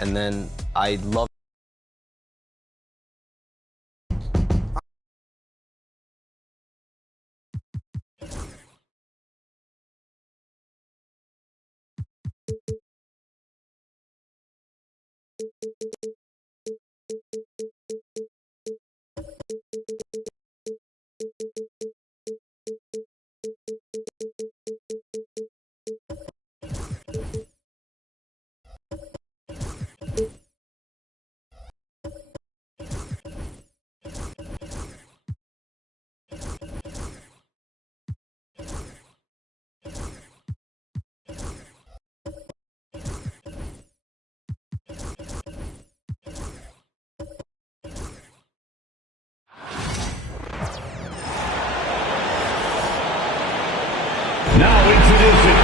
And then I love Now introducing.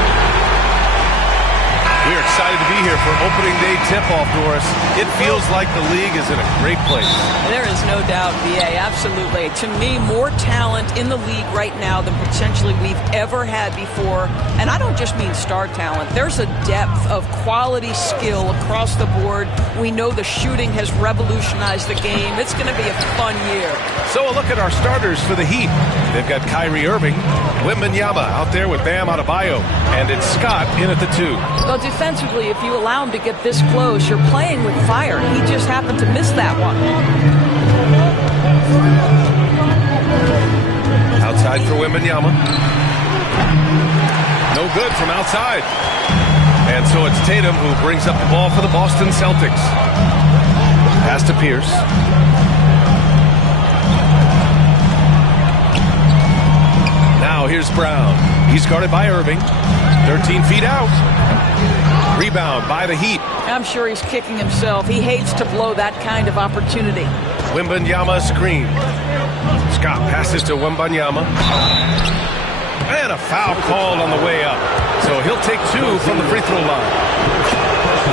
We're excited to be here for opening day tip-off, Doris. It feels like the league is in a great place. There is no doubt, BA, absolutely. To me, more talent in the league right now than potentially we've ever had before. And I don't just mean star talent. There's a depth of quality skill across the board. We know the shooting has revolutionized the game. It's going to be a fun year. So a look at our starters for the Heat. They've got Kyrie Irving, Wembanyama out there with Bam Adebayo, and it's Scott in at the 2. Well, defensively, if you allow him to get this close, you're playing with fire. He just happened to miss that one. Outside for Wembanyama. No good from outside. And so it's Tatum who brings up the ball for the Boston Celtics. Pass to Pierce. Now here's Brown. He's guarded by Irving. 13 feet out. Rebound by the Heat. I'm sure he's kicking himself. He hates to blow that kind of opportunity. Wembanyama screen. Scott passes to Wembanyama. And a foul called on the way up. So he'll take 2 from the free throw line.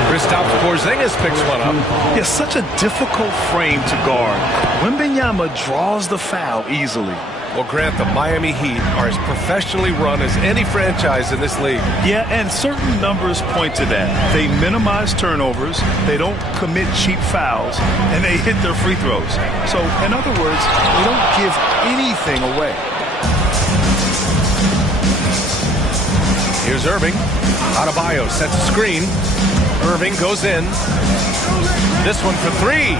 Kristaps Porzingis picks one up. It's such a difficult frame to guard. Wembanyama draws the foul easily. Well, Grant, the Miami Heat are as professionally run as any franchise in this league. Yeah, and certain numbers point to that. They minimize turnovers, they don't commit cheap fouls, and they hit their free throws. So, in other words, they don't give anything away. Here's Irving. Adebayo sets a screen. Irving goes in. This one for 3.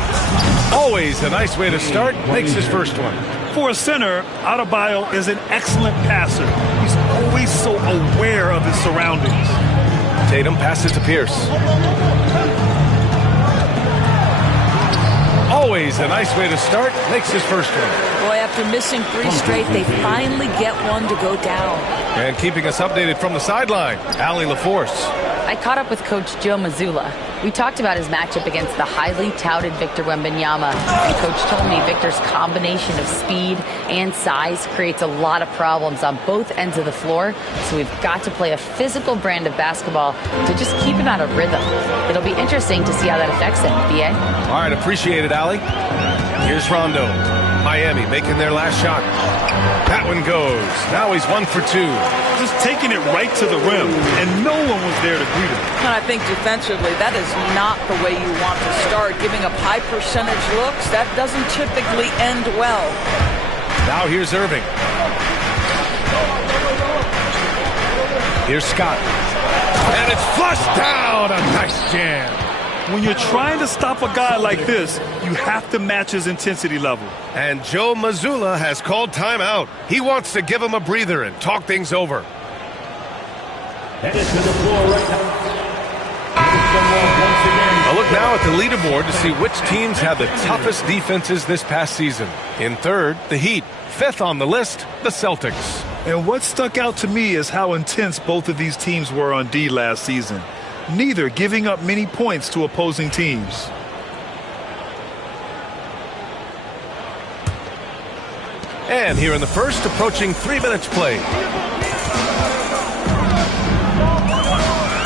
Always a nice way to start. Makes his first one. For a center, Adebayo is an excellent passer. He's always so aware of his surroundings. Tatum passes to Pierce. Always a nice way to start. Makes his first one. Boy, after missing 3 straight, they finally get one to go down. And keeping us updated from the sideline, Allie LaForce. I caught up with Coach Joe Mazzulla. We talked about his matchup against the highly touted Victor Wembanyama, and Coach told me Victor's combination of speed and size creates a lot of problems on both ends of the floor, so we've got to play a physical brand of basketball to just keep him out of rhythm. It'll be interesting to see how that affects him, B.A. All right, appreciate it, Allie. Here's Rondo. Miami making their last shot. That one goes. Now he's 1 for 2. Just taking it right to the rim, and no one was there to greet him. And I think defensively, that is not the way you want to start. Giving up high percentage looks, that doesn't typically end well. Now here's Irving. Here's Scott. And it's flushed down. A nice jam. When you're trying to stop a guy like this, you have to match his intensity level. And Joe Mazzulla has called timeout. He wants to give him a breather and talk things over. Headed to the floor right now. Once again. A look now at the leaderboard to see which teams have the toughest defenses this past season. In third, the Heat. Fifth on the list, the Celtics. And what stuck out to me is how intense both of these teams were on D last season. Neither giving up many points to opposing teams. And here in the first, approaching 3 minutes played.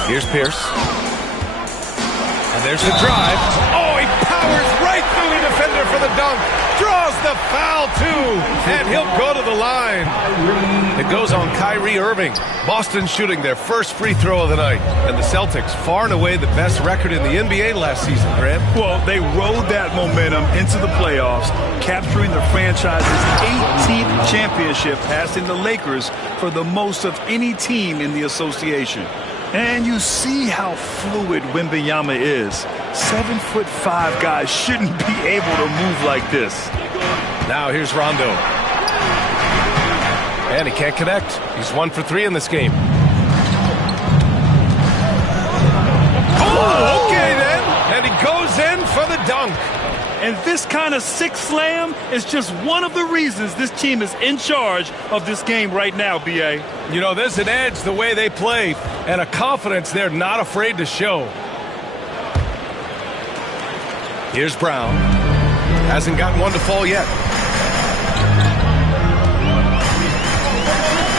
Here's Pierce. And there's the drive. Oh, he powers right right through the defender for the dunk. Draws the foul, too. And he'll go to the line. It goes on Kyrie Irving. Boston shooting their first free throw of the night. And the Celtics, far and away the best record in the NBA last season, Grant. Well, they rode that momentum into the playoffs, capturing the franchise's 18th championship, passing the Lakers for the most of any team in the association. And you see how fluid Wembanyama is. 7'5" guys shouldn't be able to move like this. Now here's Rondo. And he can't connect. He's 1 for 3 in this game. Oh, okay then. And he goes in for the dunk. And this kind of sick slam is just one of the reasons this team is in charge of this game right now, B.A. You know, there's an edge the way they play and a confidence they're not afraid to show. Here's Brown. Hasn't gotten one to fall yet.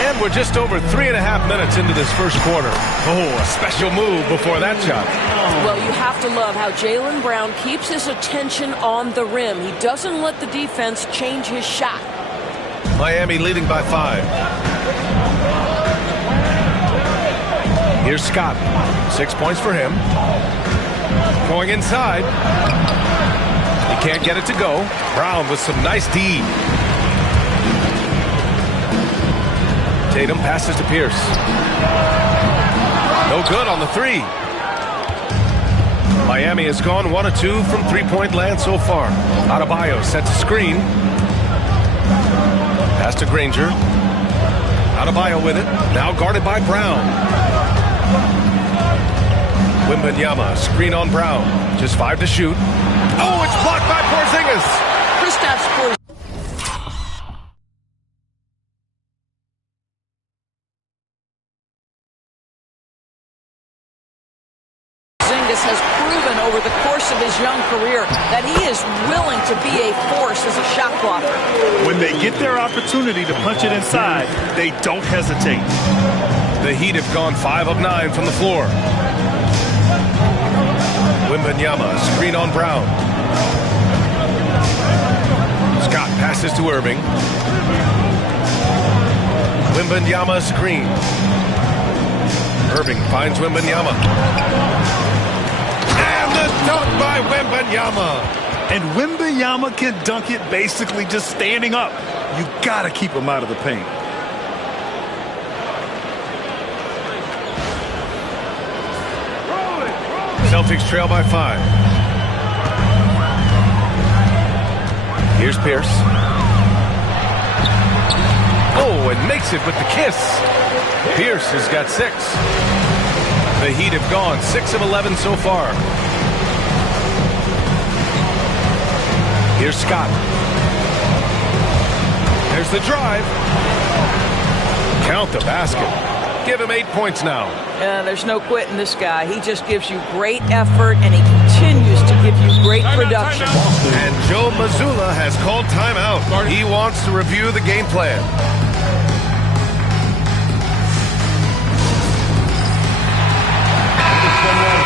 And we're just over 3.5 minutes into this first quarter. Oh, a special move before that shot. Well, you have to love how Jaylen Brown keeps his attention on the rim. He doesn't let the defense change his shot. Miami leading by 5. Here's Scott. 6 points for him. Going inside. He can't get it to go. Brown with some nice D. Tatum passes to Pierce. No good on the 3. Miami has gone 1 of 2 from three-point land so far. Adebayo sets a screen. Pass to Granger. Adebayo with it. Now guarded by Brown. Wembanyama, screen on Brown. Just 5 to shoot. Oh, it's blocked by Porzingis. Kristaps Porzingis has proven over the course of his young career that he is willing to be a force as a shot blocker. When they get their opportunity to punch it inside, they don't hesitate. The Heat have gone 5 of 9 from the floor. Wembanyama, screen on Brown. Scott passes to Irving. Wembanyama screen. Irving finds Wembanyama. And the dunk by Wembanyama. And Wembanyama can dunk it basically just standing up. You gotta keep him out of the paint. Celtics trail by 5. Here's Pierce. Oh, and makes it with the kiss. Pierce has got 6. The Heat have gone 6 of 11 so far. Here's Scott. There's the drive. Count the basket. Give him 8 points now. There's no quitting this guy. He just gives you great effort, and he continues to give you great production. And Joe Mazzulla has called timeout. He wants to review the game plan.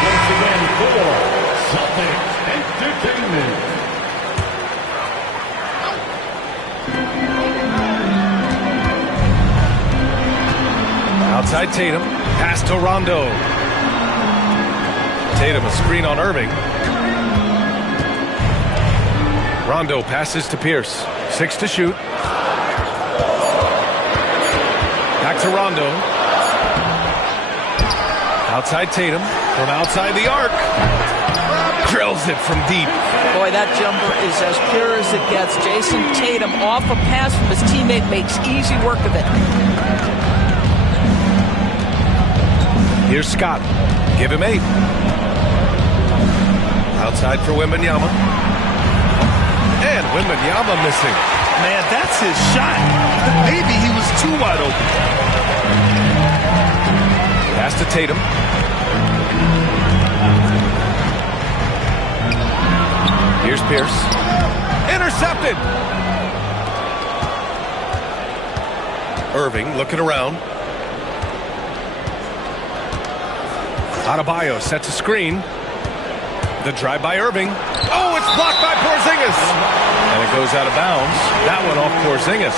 Once again for Celtics Entertainment. Outside Tatum. Pass to Rondo. Tatum a screen on Irving. Rondo passes to Pierce. 6 to shoot. Back to Rondo. Outside Tatum. From outside the arc. Drills it from deep. Boy, that jumper is as pure as it gets. Jason Tatum off a pass from his teammate makes easy work of it. Here's Scott. Give him 8. Outside for Wembanyama. And Wembanyama missing. Man, that's his shot. Maybe he was too wide open. Pass to Tatum. Here's Pierce. Intercepted. Irving looking around. Adebayo sets a screen. The drive by Irving. Oh, it's blocked by Porzingis. And it goes out of bounds. That one off Porzingis.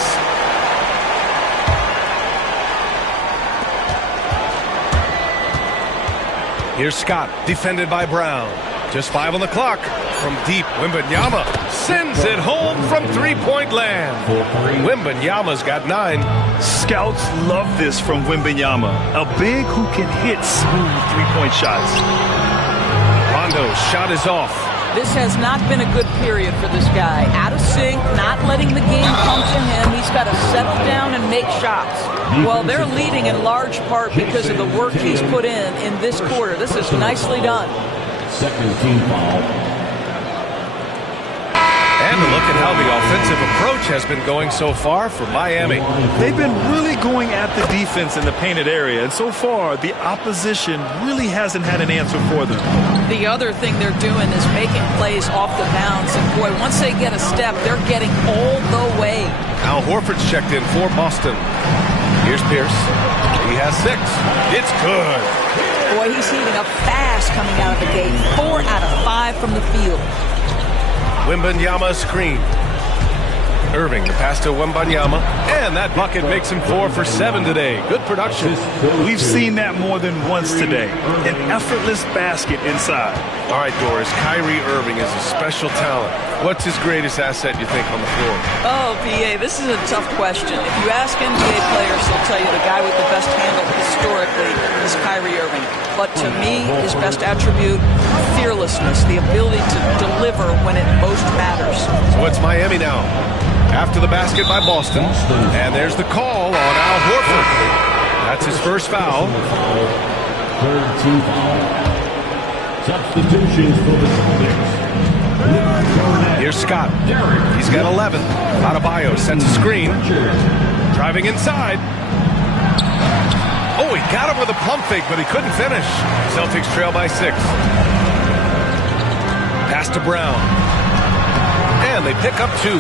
Here's Scott, defended by Brown. Just 5 on the clock. From deep, Wembanyama sends it home from three-point land. Wembanyama's got 9. Scouts love this from Wembanyama, a big who can hit smooth three-point shots. Rondo's shot is off. This has not been a good period for this guy. Out of sync, not letting the game come to him. He's got to settle down and make shots. Well, they're leading in large part because of the work he's put in this quarter. This is nicely done. Second team foul. And look at how the offensive approach has been going so far for Miami. They've been really going at the defense in the painted area, and so far the opposition really hasn't had an answer for them. The other thing they're doing is making plays off the bounds, and boy, once they get a step, they're getting all the way. Al Horford's checked in for Boston. Here's Pierce. He has 6. It's good. Boy, he's heating up fast coming out of the gate. 4 out of 5 from the field. Wembanyama screen. Irving, the pass to Wembanyama, and that bucket makes him 4 for 7 today. Good production. We've seen that more than once today. An effortless basket inside. All right, Doris, Kyrie Irving is a special talent. What's his greatest asset, you think, on the floor? Oh, PA, this is a tough question. If you ask NBA players, they'll tell you the guy with the best handle historically is Kyrie Irving. But to me, his best attribute, fearlessness, the ability to deliver when it most matters. So it's Miami now. After the basket by Boston. And there's the call on Al Horford. That's his first foul. Third team foul. Substitutions for the Celtics. Here's Scott. He's got 11. Adebayo sets a screen. Driving inside. Oh, he got him with a pump fake, but he couldn't finish. Celtics trail by 6. Pass to Brown. And they pick up 2.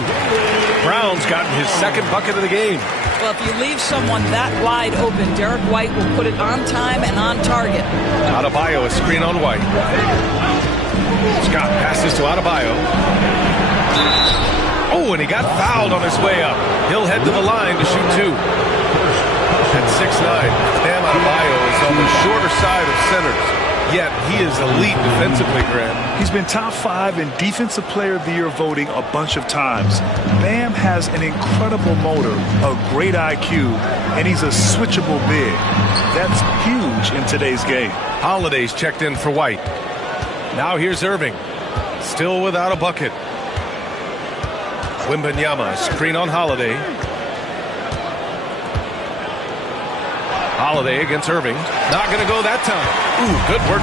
Brown's gotten his second bucket of the game. Well, if you leave someone that wide open, Derek White will put it on time and on target. Adebayo, a screen on White. Scott passes to Adebayo. Oh, and he got fouled on his way up. He'll head to the line to shoot 2. At 6'9", Bam Adebayo is on the shorter side of centers. Yet he is elite defensively, Grant. He's been top 5 in Defensive Player of the Year voting a bunch of times. Bam has an incredible motor, a great IQ, and he's a switchable big. That's huge in today's game. Holiday's checked in for White. Now here's Irving. Still without a bucket. Wembanyama, screen on Holiday. Holiday against Irving. Not going to go that time. Ooh, good work.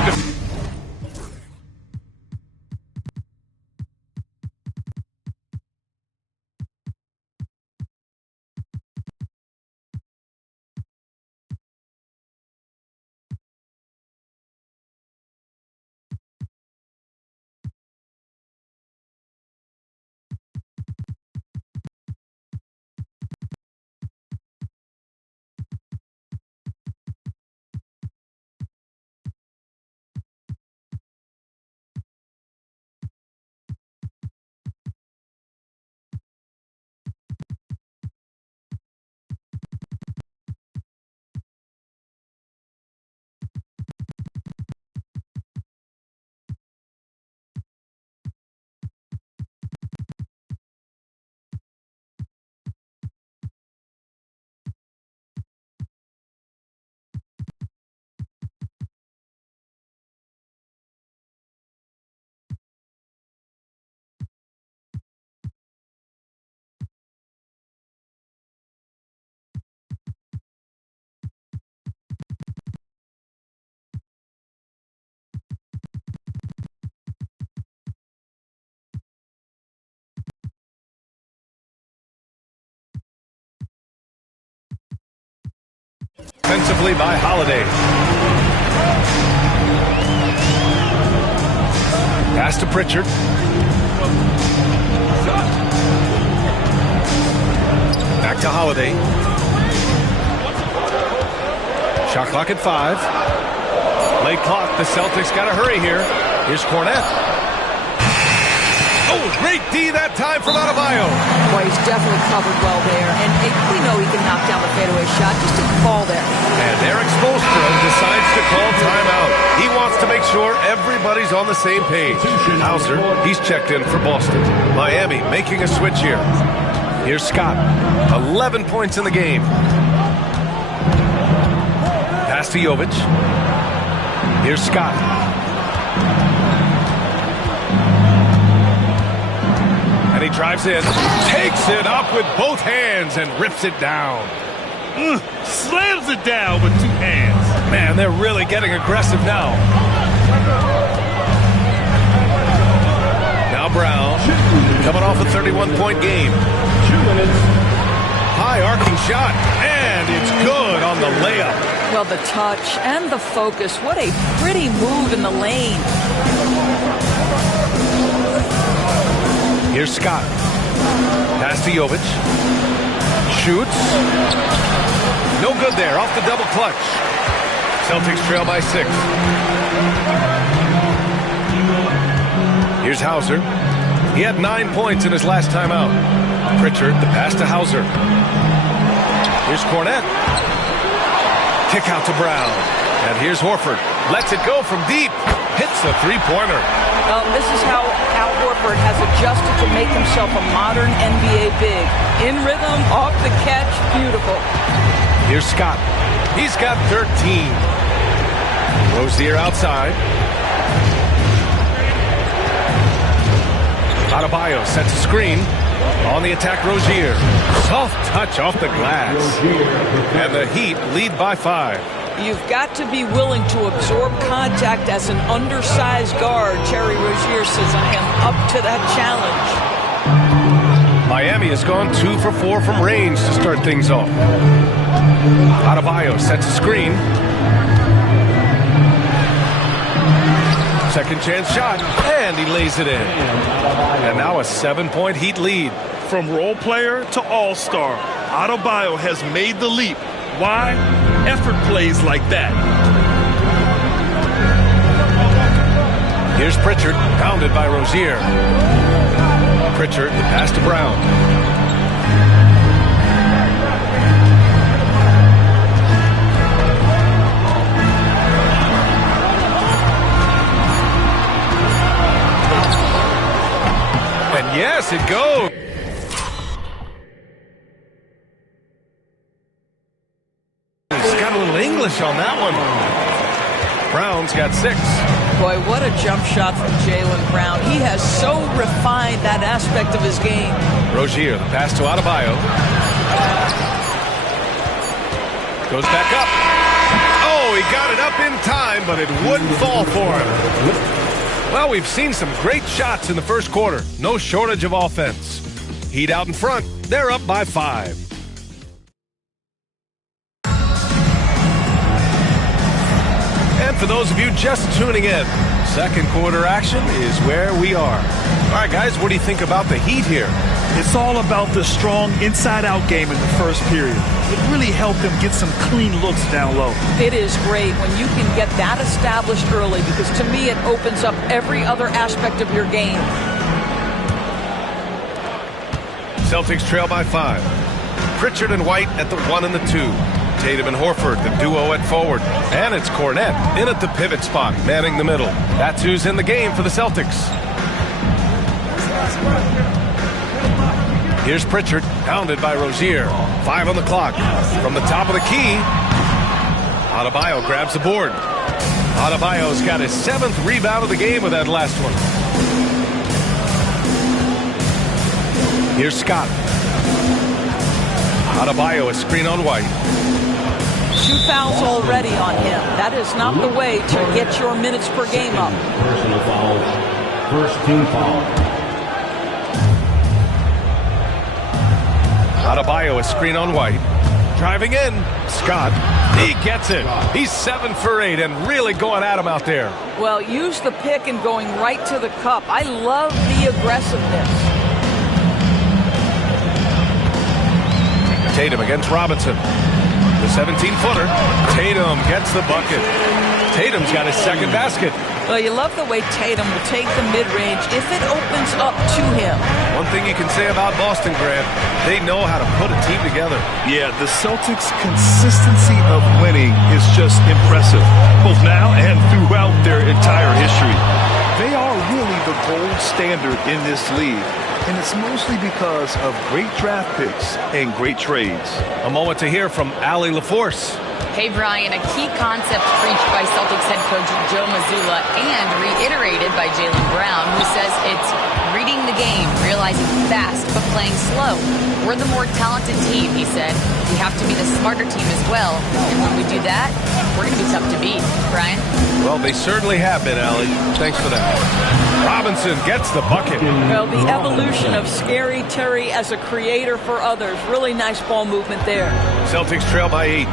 Defensively by Holiday. Pass to Pritchard. Back to Holiday. Shot clock at 5. Late clock. The Celtics got to hurry here. Here's Cornette. Oh, great D that time from Adebayo. Boy, he's definitely covered well there. And we know he can knock down the fadeaway shot. Just didn't fall there. And Eric Spoelstra decides to call timeout. He wants to make sure everybody's on the same page. Hauser, he's checked in for Boston. Miami making a switch here. Here's Scott. 11 points in the game. Pass to Jovic. Here's Scott. And he drives in, takes it up with both hands and rips it down. Slams it down with two hands. Man, they're really getting aggressive now. Now Brown, coming off a 31-point game. 2 minutes. High arcing shot, and it's good on the layup. Well, the touch and the focus. What a pretty move in the lane. Here's Scott. Pass to Jovic. Shoots. No good there, off the double clutch. Celtics trail by 6. Here's Hauser. He had 9 points in his last time out. Pritchard, the pass to Hauser. Here's Cornette. Kick out to Brown. And here's Horford. Lets it go from deep. Hits the three-pointer. This is how Al Horford has adjusted to make himself a modern NBA big. In rhythm, off the catch, beautiful. Here's Scott. He's got 13. Rozier outside. Adebayo sets a screen. On the attack, Rozier. Soft touch off the glass. And the Heat lead by 5. You've got to be willing to absorb contact as an undersized guard. Terry Rozier says, I am up to that challenge. Miami has gone 2 for 4 from range to start things off. Adebayo sets a screen. Second chance shot, and he lays it in. And now a 7-point Heat lead. From role player to all-star, Adebayo has made the leap. Why? Effort plays like that. Here's Pritchard, pounded by Rozier. Pritchard, the pass to Brown. And yes, it goes. He's got a little English on that one. Brown's got 6. Boy, what a jump shot from Jaylen Brown. He has so refined that aspect of his game. Rozier, the pass to Adebayo. Goes back up. Oh, he got it up in time, but it wouldn't fall for him. Well, we've seen some great shots in the first quarter. No shortage of offense. Heat out in front. They're up by 5. And for those of you just tuning in, second quarter action is where we are. All right, guys, what do you think about the Heat here? It's all about the strong inside-out game in the first period. It really helped them get some clean looks down low. It is great when you can get that established early because to me it opens up every other aspect of your game. Celtics trail by 5. Pritchard and White at the 1 and the 2. Tatum and Horford, the duo at forward. And it's Cornette in at the pivot spot, manning the middle. That's who's in the game for the Celtics. Here's Pritchard, pounded by Rozier. 5 on the clock. From the top of the key, Adebayo grabs the board. Adebayo's got his 7th rebound of the game with that last one. Here's Scott. Adebayo, a screen on White. 2 fouls already on him. That is not the way to get your minutes per game up. Personal fouls. First team foul. Adebayo, a screen on White. Driving in. Scott. He gets it. He's 7 for 8 and really going at him out there. Well, use the pick and going right to the cup. I love the aggressiveness. Tatum against Robinson. The 17-footer. Tatum gets the bucket. Tatum's got his second basket. Well, you love the way Tatum will take the mid-range if it opens up to him. One thing you can say about Boston, Grant, they know how to put a team together. Yeah, the Celtics' consistency of winning is just impressive, both now and throughout their entire history. They are really the gold standard in this league, and it's mostly because of great draft picks and great trades. A moment to hear from Allie LaForce. Hey, Brian, a key concept preached by Celtics head coach Joe Mazzulla and reiterated by Jaylen Brown, who says it's reading the game, realizing fast but playing slow. We're the more talented team, he said. We have to be the smarter team as well, and when we do that, we're going to be tough to beat. Brian? Well, they certainly have been, Allie. Thanks for that. Robinson gets the bucket. Well, the evolution of Scary Terry as a creator for others. Really nice ball movement there. Celtics trail by 8.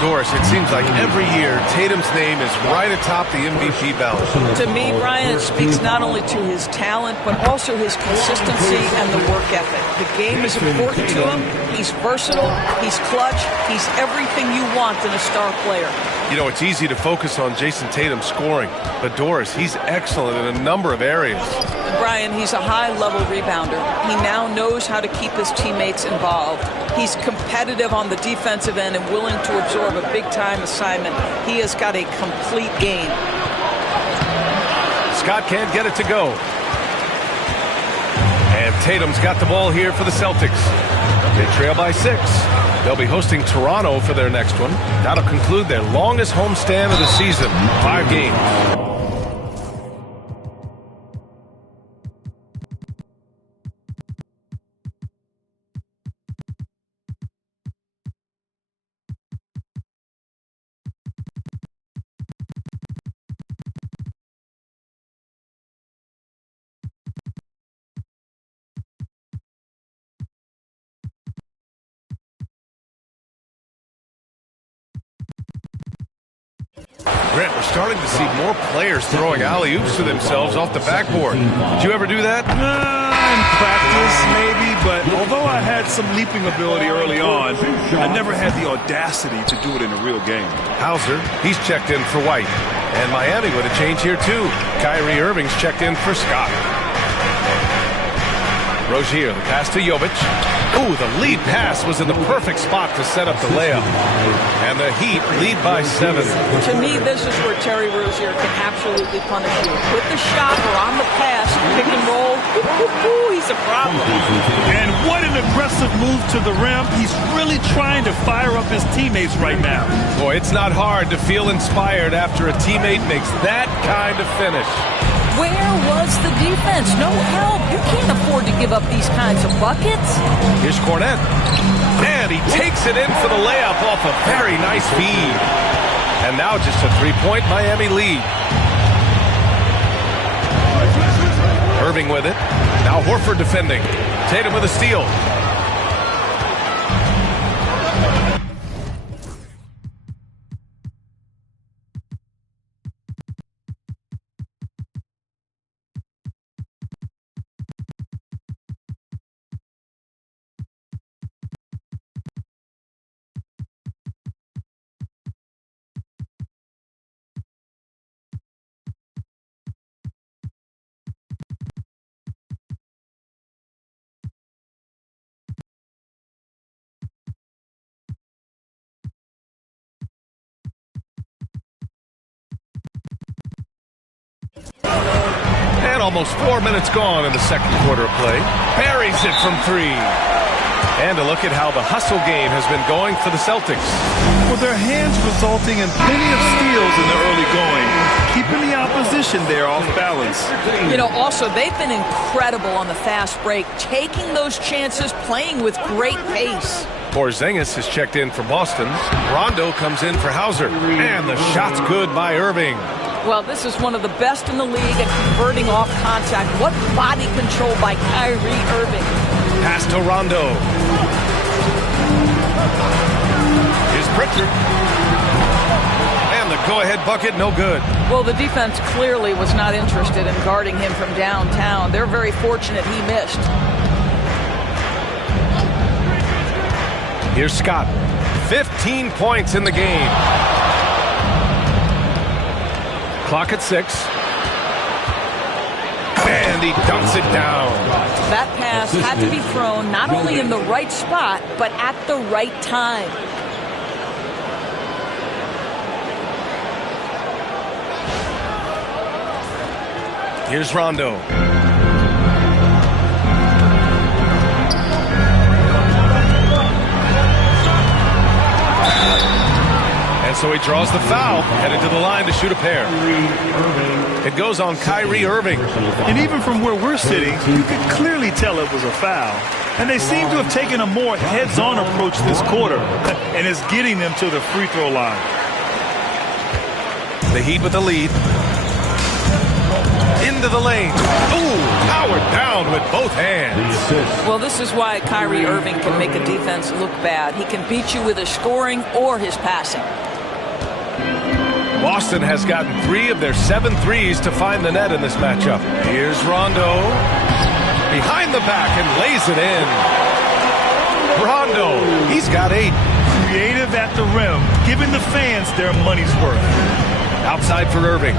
Doris, it seems like every year Tatum's name is right atop the MVP ballot. To me, Brian, it speaks not only to his talent, but also his consistency and the work ethic. The game is important to him. He's versatile. He's clutch. He's everything you want in a star player. You know, it's easy to focus on Jason Tatum scoring, but Doris, he's excellent in a number of areas. Brian, he's a high-level rebounder. He now knows how to keep his teammates involved. He's competitive on the defensive end and willing to absorb a big-time assignment. He has got a complete game. Scott can't get it to go. And Tatum's got the ball here for the Celtics. They trail by 6. They'll be hosting Toronto for their next one. That'll conclude their longest homestand of the season, 5 games. Grant, we're starting to see more players throwing alley-oops to themselves off the backboard. Did you ever do that? In practice, maybe, but although I had some leaping ability early on, I never had the audacity to do it in a real game. Hauser, he's checked in for White. And Miami with a change here, too. Kyrie Irving's checked in for Scott. Rozier, the pass to Jovic. Ooh, the lead pass was in the perfect spot to set up the layup. And the Heat lead by 7. To me, this is where Terry Rozier can absolutely punish you. With the shot or on the pass, pick and roll, he's a problem. And what an aggressive move to the rim. He's really trying to fire up his teammates right now. Boy, it's not hard to feel inspired after a teammate makes that kind of finish. Where was the defense? No help. You can't afford to give up these kinds of buckets. Here's Cornette. And he takes it in for the layup off a very nice feed. And now just a 3-point Miami lead. Irving with it. Now Horford defending. Tatum with a steal. And almost 4 minutes gone in the second quarter of play. Buries it from 3. And a look at how the hustle game has been going for the Celtics. With their hands resulting in plenty of steals in the early going, keeping the opposition there off balance. You know, also, they've been incredible on the fast break, taking those chances, playing with great pace. Porzingis has checked in for Boston. Rondo comes in for Hauser. And the shot's good by Irving. Well, this is one of the best in the league at converting off contact. What body control by Kyrie Irving. Pass to Rondo. Here's Pritchard. And the go-ahead bucket, no good. Well, the defense clearly was not interested in guarding him from downtown. They're very fortunate he missed. Here's Scott. 15 points in the game. Clock at 6. And he dumps it down. That pass had to be thrown not only in the right spot, but at the right time. Here's Rondo. And so he draws the foul, headed to the line to shoot a pair. It goes on Kyrie Irving. And even from where we're sitting, you could clearly tell it was a foul. And they seem to have taken a more heads-on approach this quarter, and it's getting them to the free throw line. The Heat with the lead. Into the lane. Ooh, powered down with both hands. Well, this is why Kyrie Irving can make a defense look bad. He can beat you with his scoring or his passing. Boston has gotten 3 of their 7 threes to find the net in this matchup. Here's Rondo. Behind the back and lays it in. Rondo, he's got 8. Creative at the rim, giving the fans their money's worth. Outside for Irving.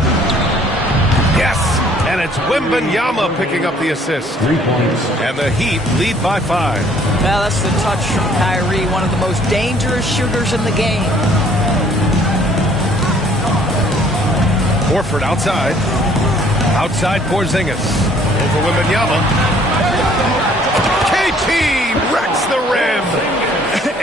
Yes, and it's Wembanyama picking up the assist. 3 points. And the Heat lead by 5. Well, that's the touch from Kyrie, one of the most dangerous shooters in the game. Horford outside. Outside Porzingis. Over Wembanyama. KT wrecks the rim.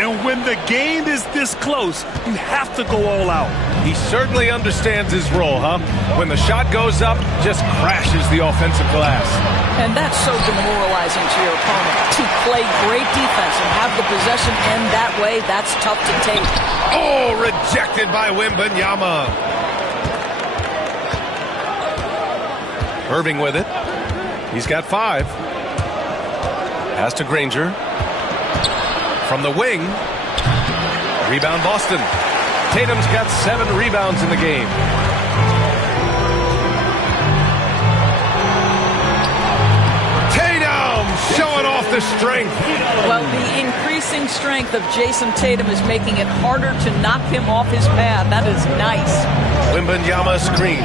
And when the game is this close, you have to go all out. He certainly understands his role, huh? When the shot goes up, just crashes the offensive glass. And that's so demoralizing to your opponent. To play great defense and have the possession end that way, that's tough to take. Oh, rejected by Wembanyama. Irving with it. He's got 5. Pass to Granger. From the wing. Rebound Boston. Tatum's got 7 rebounds in the game. Tatum showing off the strength. Well, the increasing strength of Jason Tatum is making it harder to knock him off his path. That is nice. Wembanyama screen.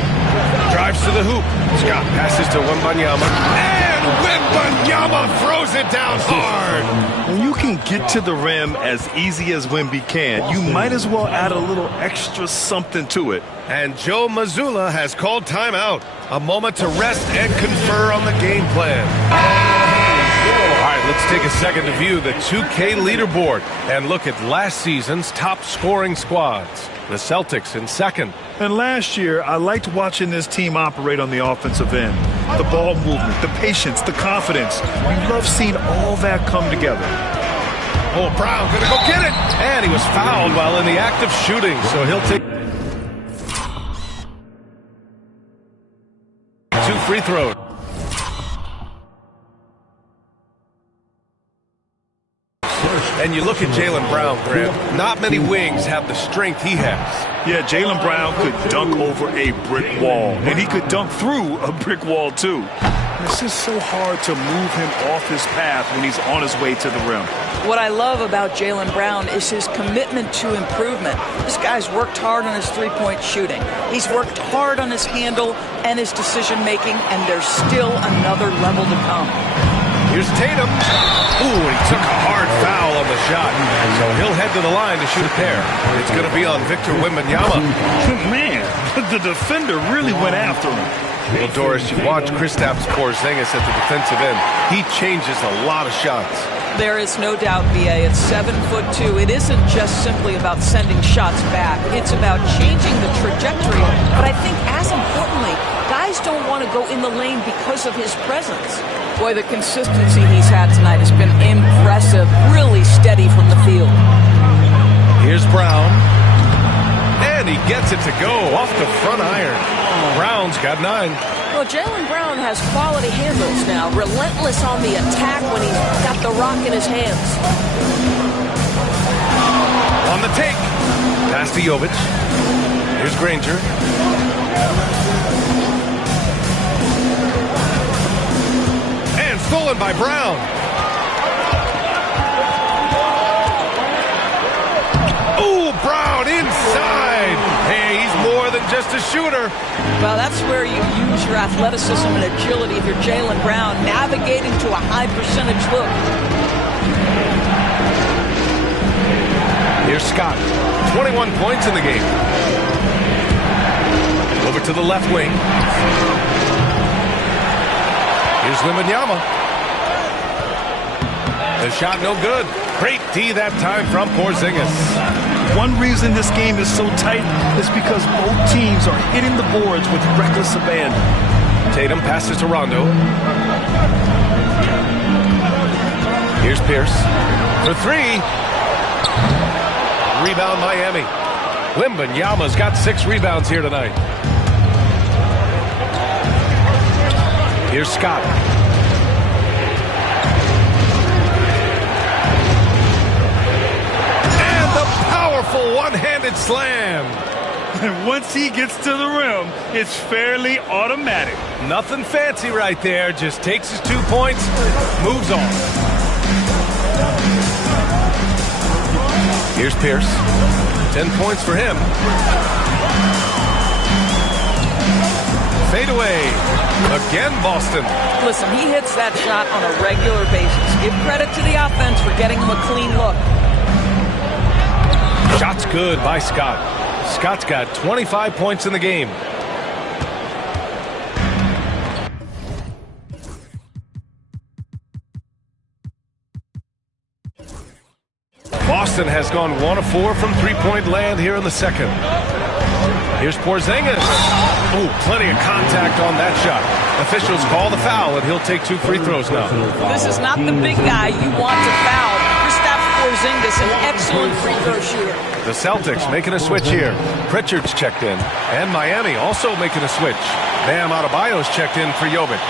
Drives to the hoop. Scott passes to Wembanyama. And Wembanyama throws it down hard. When you can get to the rim as easy as Wemby can, you might as well add a little extra something to it. And Joe Mazzulla has called timeout. A moment to rest and confer on the game plan. All right, let's take a second to view the 2K leaderboard and look at last season's top scoring squads. The Celtics in second. And last year, I liked watching this team operate on the offensive end. The ball movement, the patience, the confidence. You love seeing all that come together. Oh, Brown gonna go get it! And he was fouled while in the act of shooting, so he'll take 2 free throws. And you look at Jaylen Brown, Graham. Not many wings have the strength he has. Yeah, Jaylen Brown could dunk over a brick wall. And he could dunk through a brick wall, too. It's just so hard to move him off his path when he's on his way to the rim. What I love about Jaylen Brown is his commitment to improvement. This guy's worked hard on his three-point shooting. He's worked hard on his handle and his decision-making, and there's still another level to come. Here's Tatum. Ooh, he took a hard foul on the shot. So he'll head to the line to shoot a pair. It's going to be on Victor Wembanyama. Man, the defender really went after him. Well, Doris, you watch Kristaps Porzingis at the defensive end. He changes a lot of shots. There is no doubt, B.A. It's 7'2". It isn't just simply about sending shots back. It's about changing the trajectory. But I think as importantly, guys don't want to go in the lane because of his presence. Boy, the consistency he's had tonight has been impressive. Really steady from the field. Here's Brown. And he gets it to go off the front iron. Brown's got 9. Well, Jaylen Brown has quality handles now. Relentless on the attack when he's got the rock in his hands. On the take. Pass to Jovic. Here's Granger. And stolen by Brown. a shooter. Well, that's where you use your athleticism and agility if you're Jaylen Brown, navigating to a high percentage look. Here's Scott. 21 points in the game. Over to the left wing. Here's Wembanyama. The shot no good. Great D that time from Porzingis. One reason this game is so tight is because both teams are hitting the boards with reckless abandon. Tatum passes to Rondo. Here's Pierce for three. Rebound Miami. Wembanyama's got 6 rebounds here tonight. Here's Scott. And the powerful one-handed slam. And once he gets to the rim, it's fairly automatic. Nothing fancy right there. Just takes his 2 points, moves on. Here's Pierce. 10 points for him. Fade away. Again, Boston. Listen, he hits that shot on a regular basis. Give credit to the offense for getting him a clean look. Shot's good by Scott. Scott's got 25 points in the game. Boston has gone 1 of 4 from three-point land here in the second. Here's Porzingis. Ooh, plenty of contact on that shot. Officials call the foul, and he'll take 2 free throws now. This is not the big guy you want to foul. Kristaps Porzingis, an excellent free throw shooter. The Celtics making a switch here. Pritchard's checked in, and Miami also making a switch. Bam Adebayo's checked in for Jovic.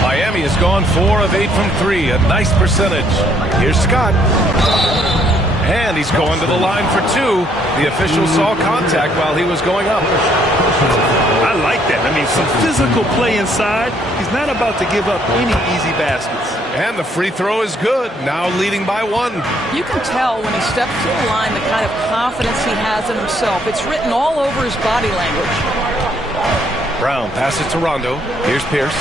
Miami has gone 4 of 8 from 3, a nice percentage. Here's Scott. And he's going to the line for 2. The official saw contact while he was going up. I like that. I mean, some physical play inside. He's not about to give up any easy baskets. And the free throw is good, now leading by 1. You can tell when he steps to the line the kind of confidence he has in himself. It's written all over his body language. Brown passes to Rondo. Here's Pierce.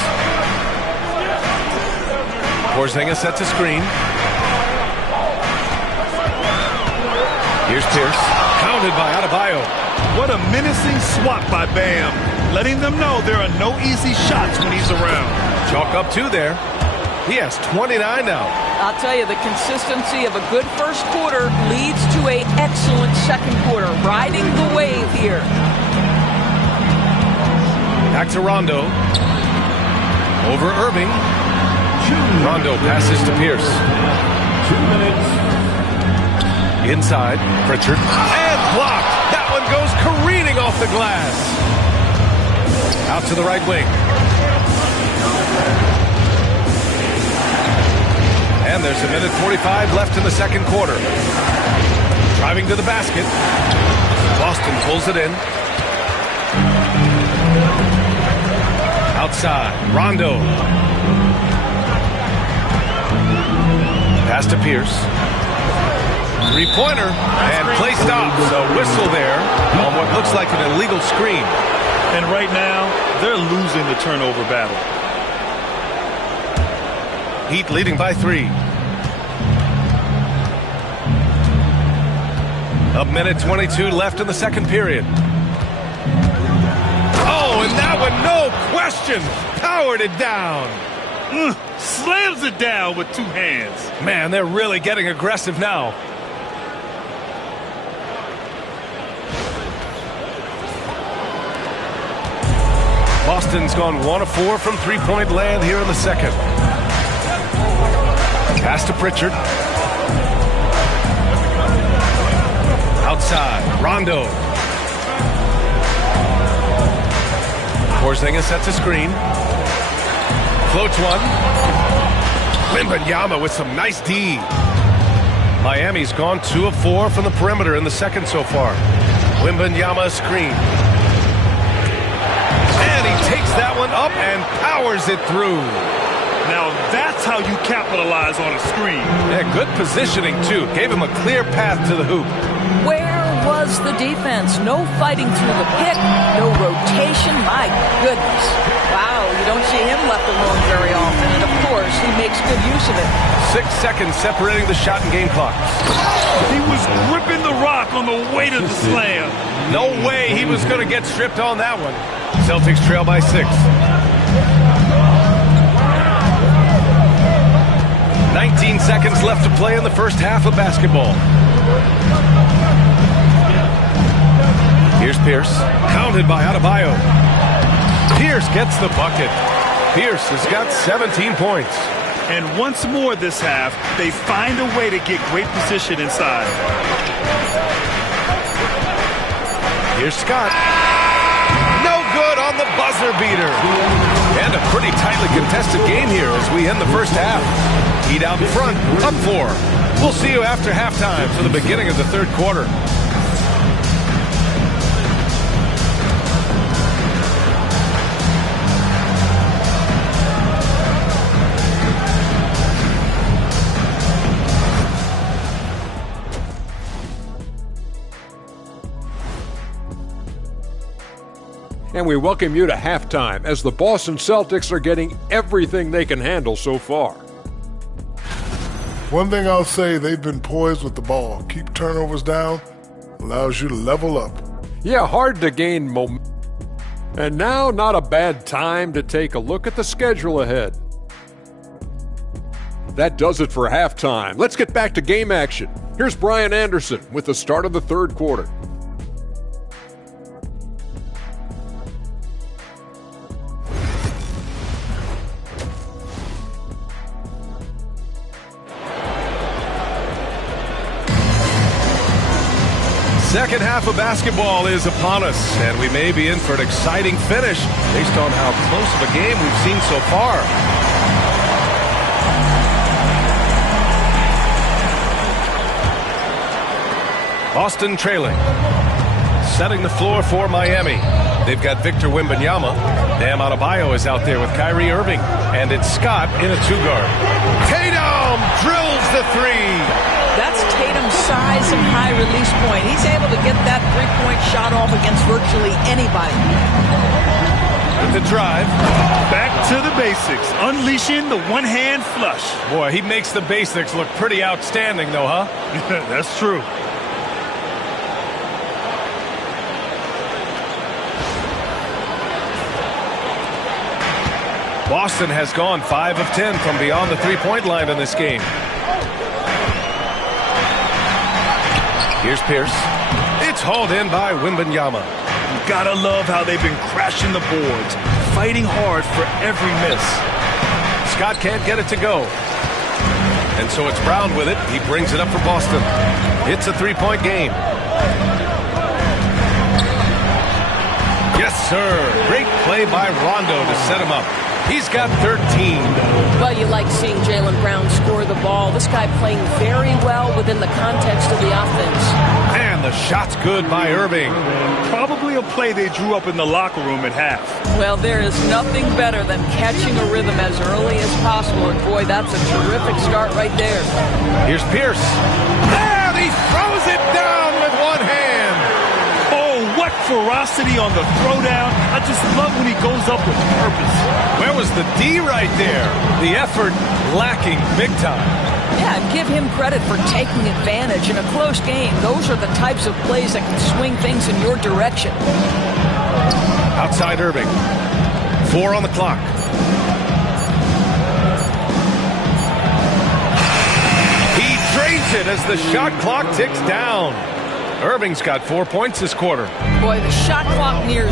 Porzingis sets a screen. Here's Pierce. Counted by Adebayo. What a menacing swat by Bam. Letting them know there are no easy shots when he's around. Chalk up 2 there. He has 29 now. I'll tell you, the consistency of a good first quarter leads to an excellent second quarter. Riding the wave here. Back to Rondo. Over Irving. Rondo passes to Pierce. 2 minutes. Inside, Pritchard. And blocked. That one goes careening off the glass. Out to the right wing. And there's 1:45 left in the second quarter. Driving to the basket. Boston pulls it in. Outside, Rondo. Pass to Pierce. Three-pointer, and play stops. A whistle there on what looks like an illegal screen. And right now, they're losing the turnover battle. Heat leading by 3. 1:22 left in the second period. Oh, and that one, no question, powered it down. Slams it down with 2 hands. Man, they're really getting aggressive now. Boston's gone 1 of 4 from three-point land here in the second. Pass to Pritchard. Outside, Rondo. Porzingis sets a screen. Floats one. Wembanyama with some nice D. Miami's gone 2 of 4 from the perimeter in the second so far. Wembanyama screen. And he takes that one up and powers it through. Now that's how you capitalize on a screen. Yeah, good positioning too. Gave him a clear path to the hoop. Where was was the defense. No fighting through the pick, no rotation. My goodness. Wow, you don't see him left alone very often. And, of course, he makes good use of it. 6 seconds separating the shot and game clock. He was gripping the rock on the way to the slam. No way he was going to get stripped on that one. Celtics trail by 6. 19 seconds left to play in the first half of basketball. Here's Pierce, counted by Adebayo. Pierce gets the bucket. Pierce has got 17 points. And once more this half, they find a way to get great position inside. Here's Scott. No good on the buzzer beater. And a pretty tightly contested game here as we end the first half. Heat out in front, up 4. We'll see you after halftime for the beginning of the third quarter. And we welcome you to halftime as the Boston Celtics are getting everything they can handle so far. One thing I'll say, they've been poised with the ball. Keep turnovers down, allows you to level up. Yeah, hard to gain momentum. And now, not a bad time to take a look at the schedule ahead. That does it for halftime. Let's get back to game action. Here's Brian Anderson with the start of the third quarter. Second half of basketball is upon us, and we may be in for an exciting finish based on how close of a game we've seen so far. Boston trailing. Setting the floor for Miami. They've got Victor Wembanyama. Bam Adebayo is out there with Kyrie Irving. And it's Scott in a 2-guard. Tatum drills the 3. That's Tatum's size and high release point. He's able to get that three-point shot off against virtually anybody. With the drive. Back to the basics. Unleashing the one-hand flush. Boy, he makes the basics look pretty outstanding, though, huh? That's true. Boston has gone 5 of 10 from beyond the three-point line in this game. Here's Pierce. It's hauled in by Wembanyama. You gotta love how they've been crashing the boards, fighting hard for every miss. Scott can't get it to go. And so it's Brown with it. He brings it up for Boston. It's a three-point game. Yes, sir. Great play by Rondo to set him up. He's got 13. Well, you like seeing Jaylen Brown score the ball. This guy playing very well within the context of the offense. And the shot's good by Irving. Probably a play they drew up in the locker room at half. Well, there is nothing better than catching a rhythm as early as possible. And, boy, that's a terrific start right there. Here's Pierce. And he throws it down with one hand. What ferocity on the throwdown. I just love when he goes up with purpose. Where was the D right there? The effort lacking big time. Yeah, and give him credit for taking advantage in a close game. Those are the types of plays that can swing things in your direction. Outside Irving. 4 on the clock. He drains it as the shot clock ticks down. Irving's got 4 points this quarter. Boy, the shot clock near 0.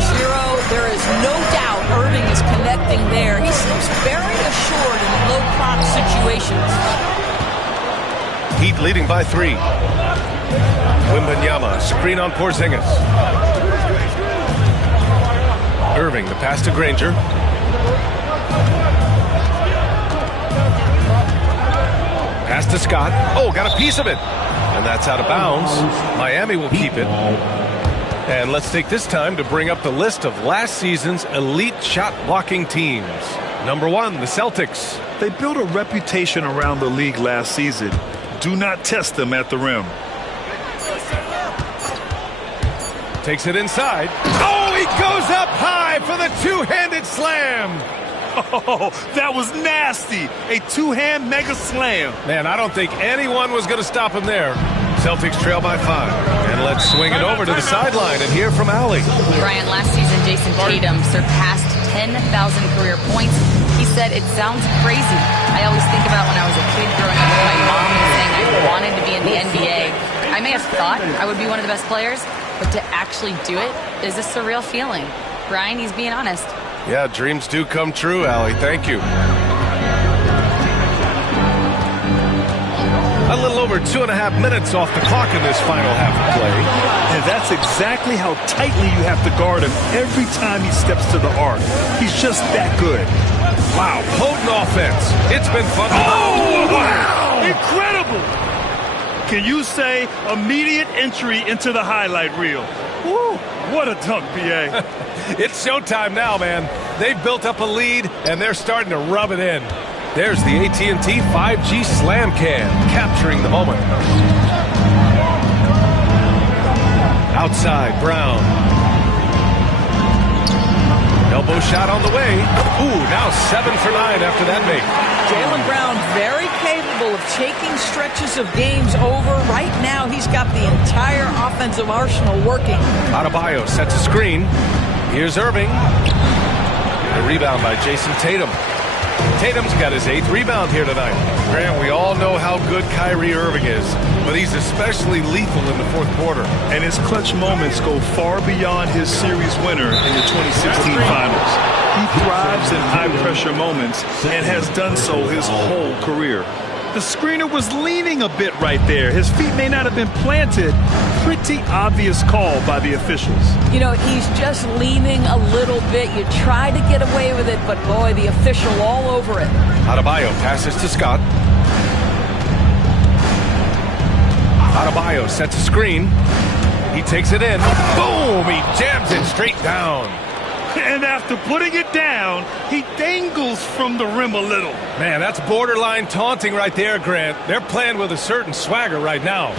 There is no doubt Irving is connecting there. He seems very assured in low clock situations. Heat leading by 3. Wembanyama, screen on Porzingis. Irving, the pass to Granger. Pass to Scott. Oh, got a piece of it. And that's out of bounds. Miami will keep it. And let's take this time to bring up the list of last season's elite shot-blocking teams. Number 1, the Celtics. They built a reputation around the league last season. Do not test them at the rim. takes it inside. Oh, he goes up high for the two-handed slam. Oh, that was nasty. A two-hand mega slam. Man, I don't think anyone was going to stop him there. Celtics trail by 5. And let's swing it over to the sideline and hear from Allie. Brian, last season, Jason Tatum surpassed 10,000 career points. He said, "It sounds crazy. I always think about when I was a kid growing up with my mom and saying I wanted to be in the NBA. I may have thought I would be one of the best players, but to actually do it is a surreal feeling." Brian, he's being honest. Yeah, dreams do come true, Allie. Thank you. A little over 2.5 minutes off the clock in this final half of play. And that's exactly how tightly you have to guard him every time he steps to the arc. He's just that good. Wow, potent offense. It's been fun. Oh, wow! Incredible! Can you say immediate entry into the highlight reel? Woo! What a dunk, B.A. It's showtime now, man. They've built up a lead, and they're starting to rub it in. There's the AT&T 5G Slam Cam, capturing the moment. Outside, Brown. Elbow shot on the way. Ooh, now 7 for 9 after that make. Jaylen Brown very capable of taking stretches of games over. Right now, he's got the entire offensive arsenal working. Adebayo sets a screen. Here's Irving. A rebound by Jason Tatum. Tatum's got his 8th rebound here tonight. Grant, we all know how good Kyrie Irving is, but he's especially lethal in the fourth quarter. And his clutch moments go far beyond his series winner in the 2016 finals. He thrives in high-pressure moments and has done so his whole career. The screener was leaning a bit right there. His feet may not have been planted. Pretty obvious call by the officials. You know, he's just leaning a little bit. You try to get away with it, but boy, the official all over it. Adebayo passes to Scott. Adebayo sets a screen. He takes it in. Boom! He jams it straight down. And after putting it down, he dangles from the rim a little. Man, that's borderline taunting right there, Grant. They're playing with a certain swagger right now.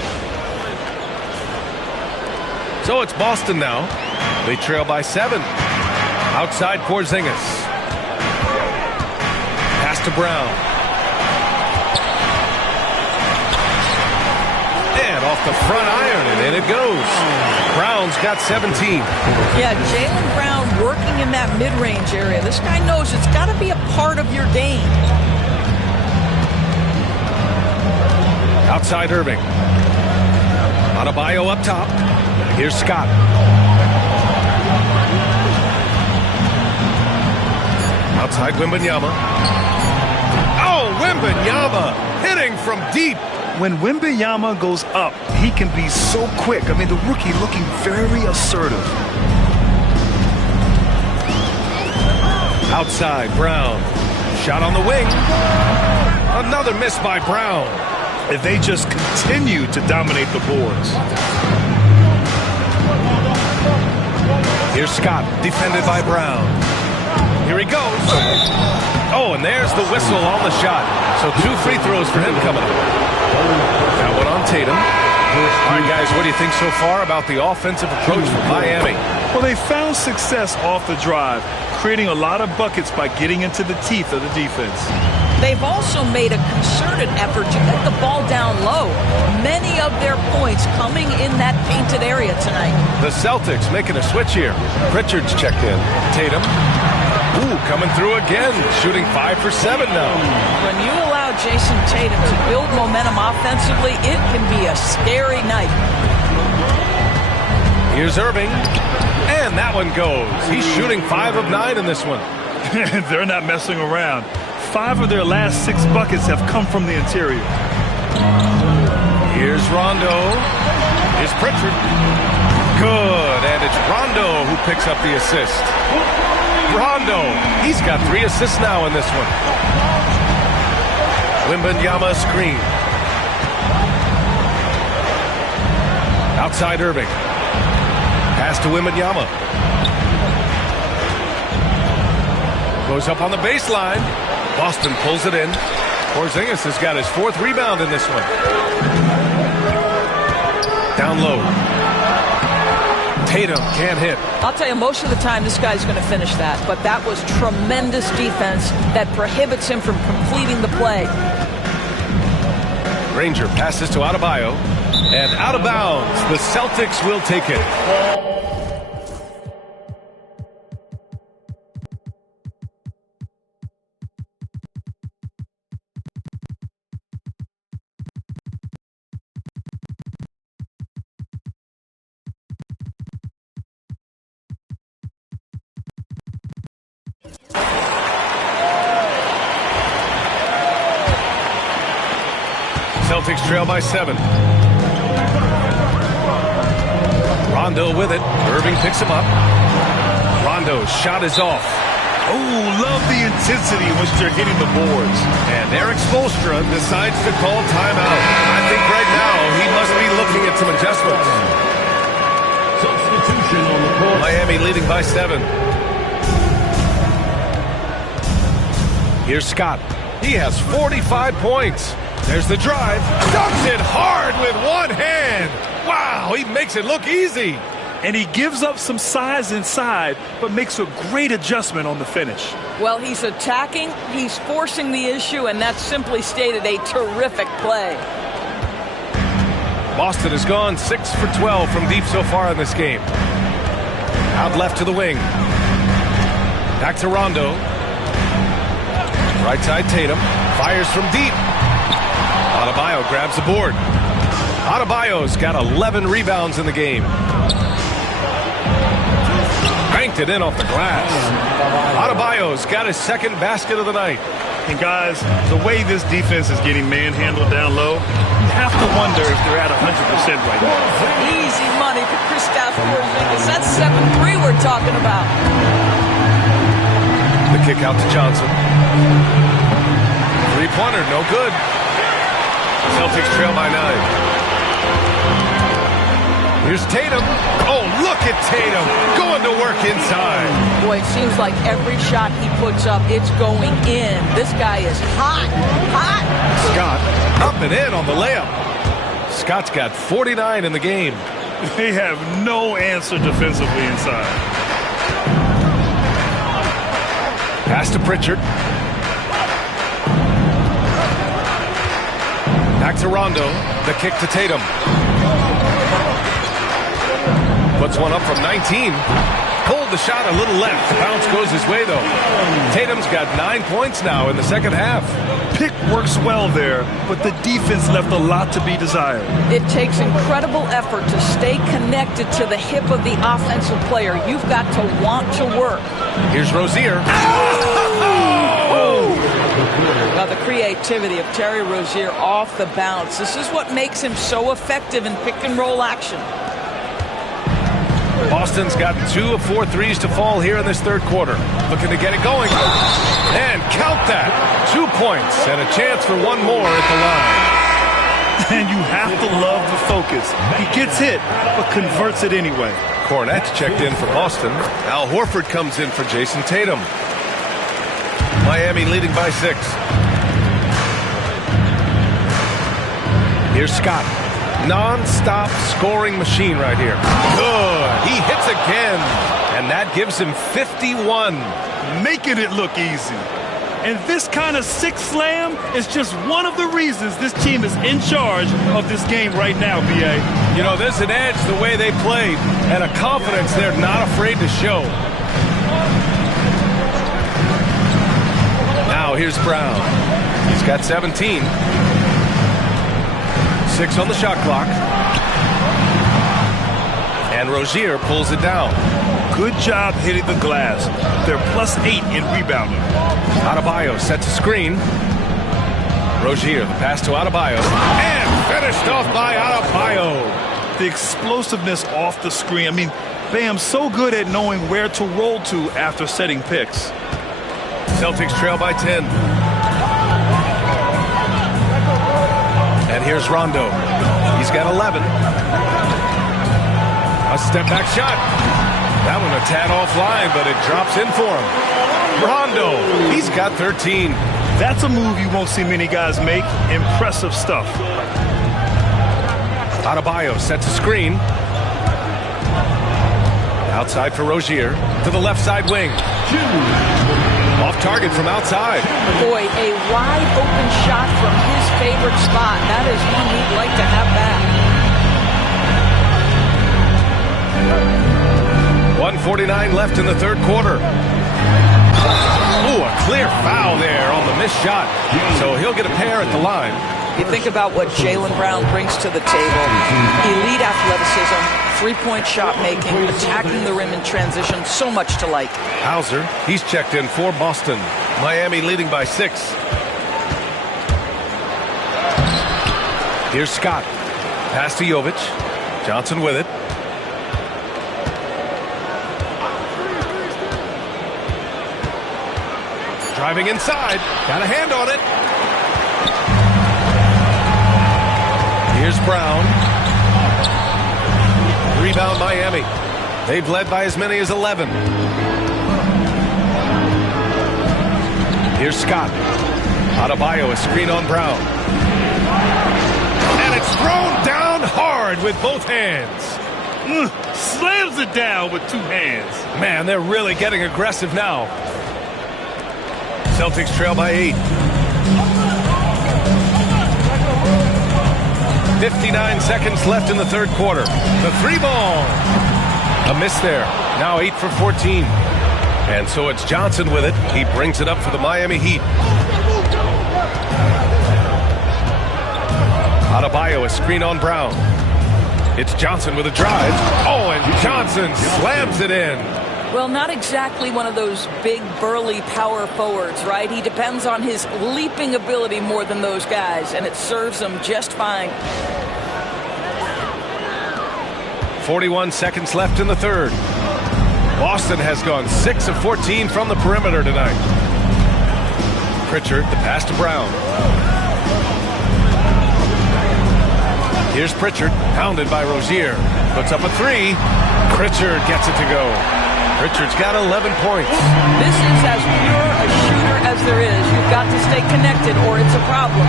So it's Boston now. They trail by 7. Outside Porzingis. Pass to Brown. And off the front iron, and in it goes. Brown's got 17. Yeah, Jaylen Brown working in that mid-range area. This guy knows it's got to be a part of your game. Outside Irving. Adebayo up top. Here's Scott. Outside Wembanyama. Oh, Wembanyama hitting from deep. When Wembanyama goes up, he can be so quick. I mean, the rookie looking very assertive. Outside, Brown. Shot on the wing. Another miss by Brown. If they just continue to dominate the boards. Here's Scott, defended by Brown. Here he goes. Oh, and there's the whistle on the shot. So 2 free throws for him coming up. That one on Tatum. All right, guys, what do you think so far about the offensive approach from Miami? Well, they found success off the drive, creating a lot of buckets by getting into the teeth of the defense. They've also made a concerted effort to get the ball down low. Many of their points coming in that painted area tonight. The Celtics making a switch here. Pritchard's checked in. Tatum. Ooh, coming through again. Shooting 5 for 7 now. When you allow Jason Tatum to build momentum offensively, it can be a scary night. Here's Irving. And that one goes. He's shooting 5 of 9 in this one. They're not messing around. 5 of their last 6 buckets have come from the interior. Here's Rondo. Here's Pritchard. Good, and it's Rondo who picks up the assist. Rondo, he's got 3 assists now in this one. Wembanyama screen. Outside Irving. Pass to Wembanyama. Goes up on the baseline. Boston pulls it in. Porzingis has got his 4th rebound in this one. Down low. Tatum can't hit. I'll tell you, most of the time this guy's going to finish that, but that was tremendous defense that prohibits him from completing the play. Ranger passes to Adebayo, and out of bounds. The Celtics will take it. Celtics trail by 7. Rondo with it. Irving picks him up. Rondo's shot is off. Oh, love the intensity in which they're hitting the boards. And Eric Spoelstra decides to call timeout. I think right now he must be looking at some adjustments. Substitution on the court. Miami leading by 7. Here's Scott. He has 45 points. There's the drive. Dunks it hard with one hand. Wow, he makes it look easy. And he gives up some size inside, but makes a great adjustment on the finish. Well, he's attacking, he's forcing the issue, and that's simply stated a terrific play. Boston has gone 6 for 12 from deep so far in this game. Out left to the wing. Back to Rondo. Right side Tatum. Fires from deep. Adebayo grabs the board. Adebayo's got 11 rebounds in the game. Banked it in off the glass. Adebayo's got his second basket of the night. And guys, the way this defense is getting manhandled down low, you have to wonder if they're at 100% right now. Easy money for Kristaps Porzingis. That's 7-3 we're talking about. The kick out to Johnson. Three-pointer, no good. Celtics trail by 9. Here's Tatum. Oh, look at Tatum going to work inside. Boy, it seems like every shot he puts up, it's going in. This guy is hot, hot. Scott up and in on the layup. Scott's got 49 in the game. They have no answer defensively inside. Pass to Pritchard. Back to Rondo. The kick to Tatum. Puts one up from 19. Pulled the shot a little left. The bounce goes his way, though. Tatum's got 9 points now in the second half. Pick works well there, but the defense left a lot to be desired. It takes incredible effort to stay connected to the hip of the offensive player. You've got to want to work. Here's Rozier. Well, the creativity of Terry Rozier off the bounce. This is what makes him so effective in pick-and-roll action. Boston's got 2 of 4 threes to fall here in this third quarter. Looking to get it going. And count that. 2 points and a chance for one more at the line. And you have to love the focus. He gets hit, but converts it anyway. Cornette checked in for Boston. Al Horford comes in for Jason Tatum. Miami leading by 6. Here's Scott. Non-stop scoring machine right here. Good. He hits again. And that gives him 51. Making it look easy. And this kind of sick slam is just one of the reasons this team is in charge of this game right now, B.A. You know, there's an edge the way they played and a confidence they're not afraid to show. Now here's Brown. He's got 17. 6 on the shot clock. And Rozier pulls it down. Good job hitting the glass. They're +8 in rebounding. Adebayo sets a screen. Rozier, the pass to Adebayo. And finished off by Adebayo. The explosiveness off the screen. I mean, Bam's so good at knowing where to roll to after setting picks. Celtics trail by 10. And here's Rondo. He's got 11. A step-back shot. That one a tad offline, but it drops in for him. Rondo, he's got 13. That's a move you won't see many guys make. Impressive stuff. Adebayo sets a screen. Outside for Rozier. To the left side wing. Off target from outside. Boy, a wide open shot from his favorite spot. That is one he'd like to have back. 1:49 left in the third quarter. Ooh, a clear foul there on the missed shot. So he'll get a pair at the line. You think about what Jaylen Brown brings to the table. Elite athleticism, three-point shot making, attacking the rim in transition, so much to like. Hauser, he's checked in for Boston. Miami leading by 6. Here's Scott. Pass to Jovic. Johnson with it. Driving inside. Got a hand on it. Here's Brown. Rebound Miami. They've led by as many as 11. Here's Scott. Adebayo, a screen on Brown. And it's thrown down hard with both hands. Slams it down with 2 hands. Man, they're really getting aggressive now. Celtics trail by 8. 59 seconds left in the third quarter. The 3-ball. A miss there. Now 8 for 14. And so it's Johnson with it. He brings it up for the Miami Heat. Adebayo, a screen on Brown. It's Johnson with a drive. Oh, and Johnson slams it in. Well, not exactly one of those big, burly power forwards, right? He depends on his leaping ability more than those guys, and it serves him just fine. 41 seconds left in the third. Boston has gone 6 of 14 from the perimeter tonight. Pritchard, the pass to Brown. Here's Pritchard, pounded by Rozier. Puts up a 3. Pritchard gets it to go. Pritchard's got 11 points. This is as pure a shooter as there is. You've got to stay connected or it's a problem.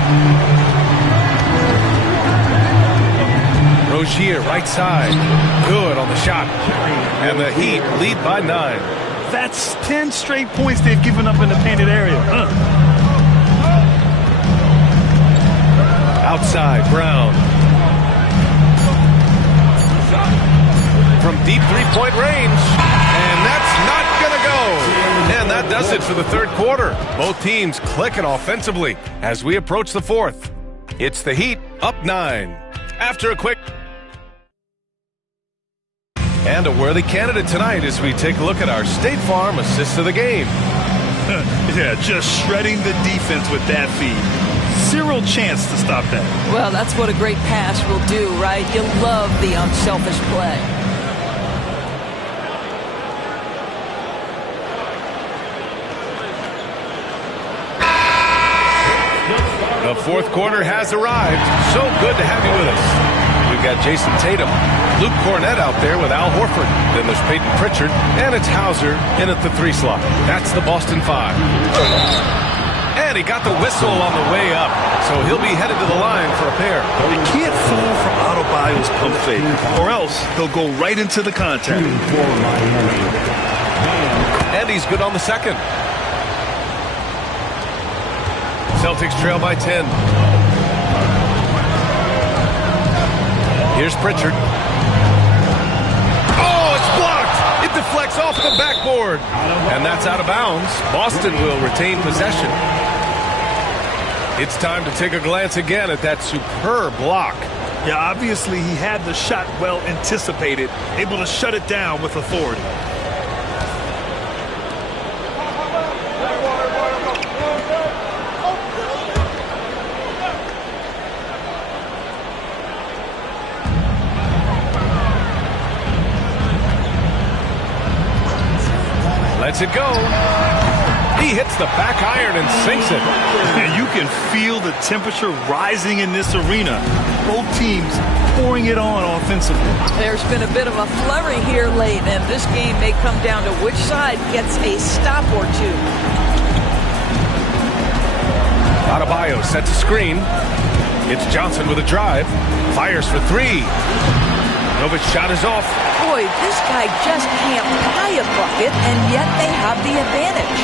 Rozier, right side. Good on the shot. And the Heat lead by 9. That's 10 straight points they've given up in the painted area. Outside, Brown. From deep three-point range. And that's not going to go. And that does it for the third quarter. Both teams clicking offensively as we approach the fourth. It's the Heat up 9. After a quick... And a worthy candidate tonight as we take a look at our State Farm assist of the game. Yeah, just shredding the defense with that feed. Zero chance to stop that. Well, that's what a great pass will do, right? You love the unselfish play. The fourth quarter has arrived. So good to have you with us. We've got Jason Tatum, Luke Cornett out there with Al Horford. Then there's Peyton Pritchard, and it's Hauser in at the 3 slot. That's the Boston 5. And he got the whistle on the way up, so he'll be headed to the line for a pair. You can't fall for Adebayo's pump fake, or else he'll go right into the contact. And he's good on the second. Celtics trail by 10. Here's Pritchard. Oh, it's blocked! It deflects off the backboard. And that's out of bounds. Boston will retain possession. It's time to take a glance again at that superb block. Yeah, obviously he had the shot well anticipated, able to shut it down with authority. Lets it go. He hits the back iron and sinks it. And you can feel the temperature rising in this arena. Both teams pouring it on offensively. There's been a bit of a flurry here late, and this game may come down to which side gets a stop or two. Adebayo sets a screen. It's Johnson with a drive. Fires for 3. Novic's shot is off. Boy, this guy just can't buy a bucket, and yet they have the advantage.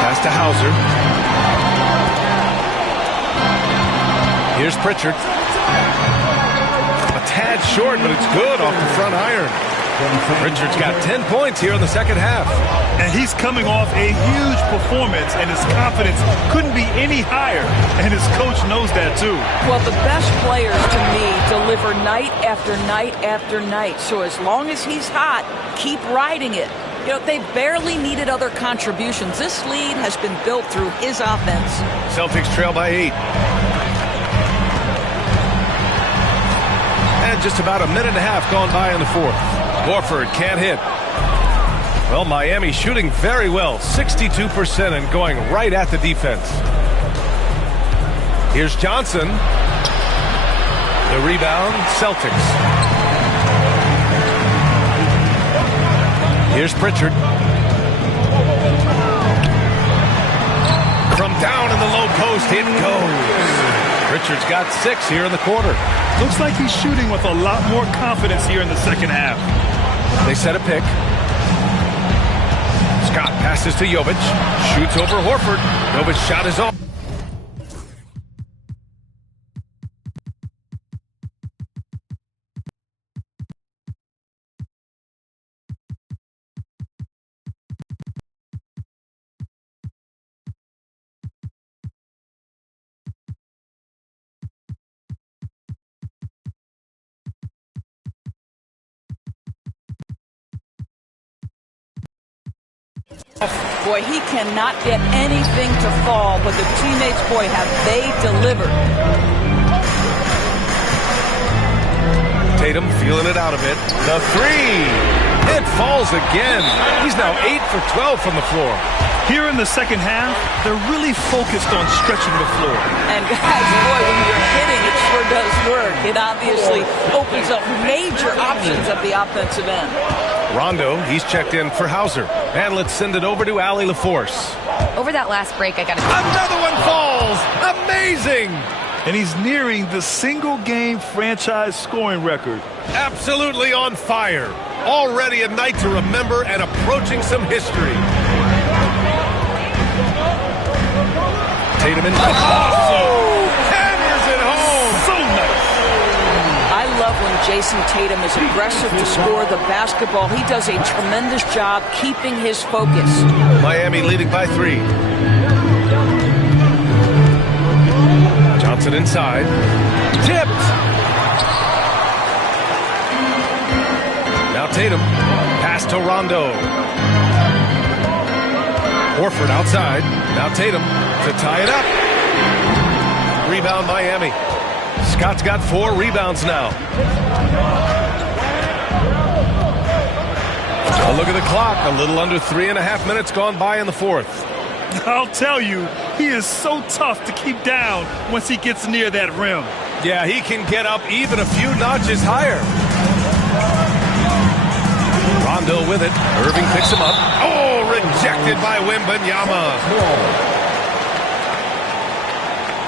Pass to Hauser. Here's Pritchard. A tad short, but it's good off the front iron. Pritchard's got 10 points here in the second half. And he's coming off a huge performance, and his confidence couldn't be any higher. And his coach knows that, too. Well, the best players, to me, deliver night after night after night. So as long as he's hot, keep riding it. You know, they've barely needed other contributions. This lead has been built through his offense. Celtics trail by 8. And just about a minute and a half gone by in the fourth. Horford can't hit. Well, Miami shooting very well, 62% and going right at the defense. Here's Johnson. The rebound, Celtics. Here's Pritchard. From down in the low post, it goes. Pritchard's got 6 here in the quarter. Looks like he's shooting with a lot more confidence here in the second half. They set a pick. Scott passes to Jovic. Shoots over Horford. Jovic's shot is off. Boy, he cannot get anything to fall, but the teammates, boy, have they delivered. Tatum feeling it out a bit. The three. It falls again. He's now 8 for 12 from the floor. Here in the second half, they're really focused on stretching the floor. And guys, boy, when you're hitting, it sure does work. It obviously opens up major options at the offensive end. Rondo, he's checked in for Hauser. And let's send it over to Allie LaForce. Over that last break, I got to... Another one falls! Amazing! And he's nearing the single-game franchise scoring record. Absolutely on fire. Already a night to remember and approaching some history. Tatum in. Oh! Hammers it home! So nice! I love when Jason Tatum is aggressive to score the basketball. He does a tremendous job keeping his focus. Miami leading by 3. Johnson inside. Tipped! Now Tatum. Pass to Rondo. Horford outside. Now Tatum to tie it up. Rebound Miami. Scott's got 4 rebounds now. A look at the clock. A little under 3.5 minutes gone by in the fourth. I'll tell you, he is so tough to keep down once he gets near that rim. Yeah, he can get up even a few notches higher. Rondo with it. Irving picks him up. Oh, rejected by Wembanyama.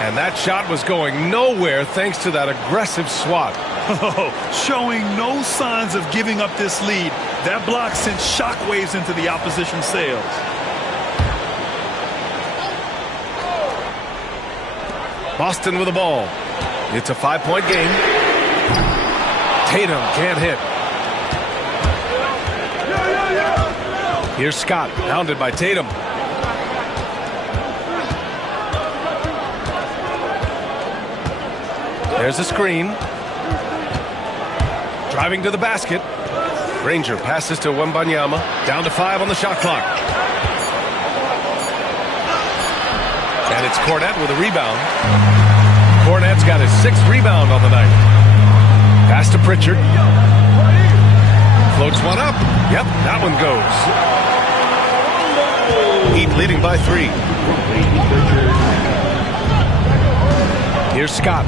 And that shot was going nowhere thanks to that aggressive swat. Oh, showing no signs of giving up this lead. That block sent shockwaves into the opposition sails. Boston with the ball. It's a 5-point game. Tatum can't hit. Here's Scott, pounded by Tatum. There's a screen. Driving to the basket. Ranger passes to Wembanyama. Down to 5 on the shot clock. And it's Cornette with a rebound. Cornette's got his 6th rebound on the night. Pass to Pritchard. Floats one up. Yep, that one goes. Heat leading by 3. Here's Scott.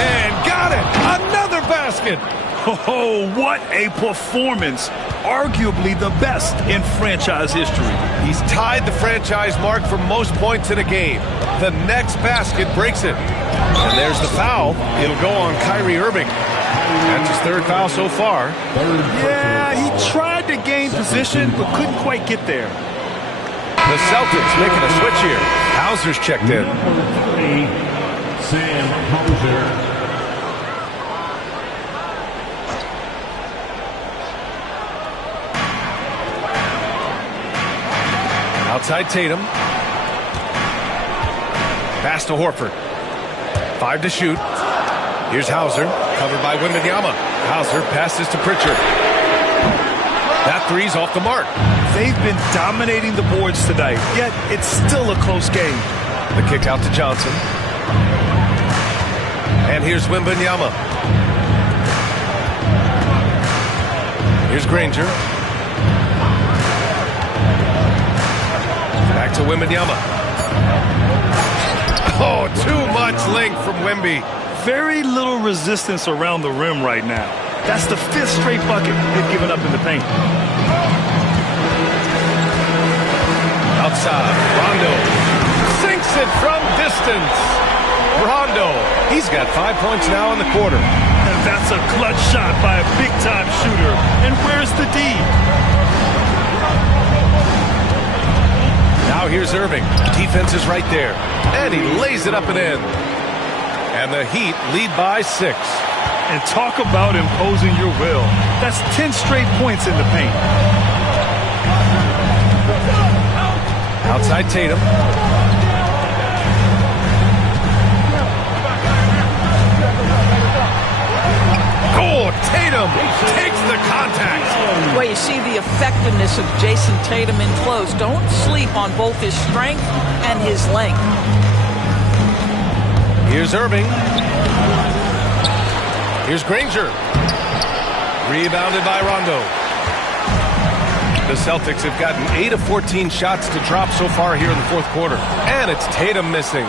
And got it! Another basket! Oh, what a performance. Arguably the best in franchise history. He's tied the franchise mark for most points in a game. The next basket breaks it. And there's the foul. It'll go on Kyrie Irving. That's his third foul so far. Yeah, he tried to gain position, but couldn't quite get there. The Celtics making a switch here. Hauser's checked in. Number 3, Sam Hauser. Outside Tatum. Pass to Horford. 5 to shoot. Here's Hauser, covered by Wembanyama. Hauser passes to Pritchard. That three's off the mark. They've been dominating the boards tonight, yet it's still a close game. The kick out to Johnson. And here's Wembanyama. Here's Granger. Back to Wembanyama. Oh, too much length from Wemby. Very little resistance around the rim right now. That's the 5th straight bucket they've given up in the paint. Outside, Rondo sinks it from distance. Rondo, he's got 5 points now in the quarter. And that's a clutch shot by a big-time shooter. And where's the D? Now here's Irving. Defense is right there. And he lays it up and in. And the Heat lead by 6. And talk about imposing your will. That's 10 straight points in the paint. Outside Tatum. Oh, Tatum takes the contact. Well, you see the effectiveness of Jason Tatum in close. Don't sleep on both his strength and his length. Here's Irving. Here's Granger. Rebounded by Rondo. The Celtics have gotten 8 of 14 shots to drop so far here in the fourth quarter. And it's Tatum missing.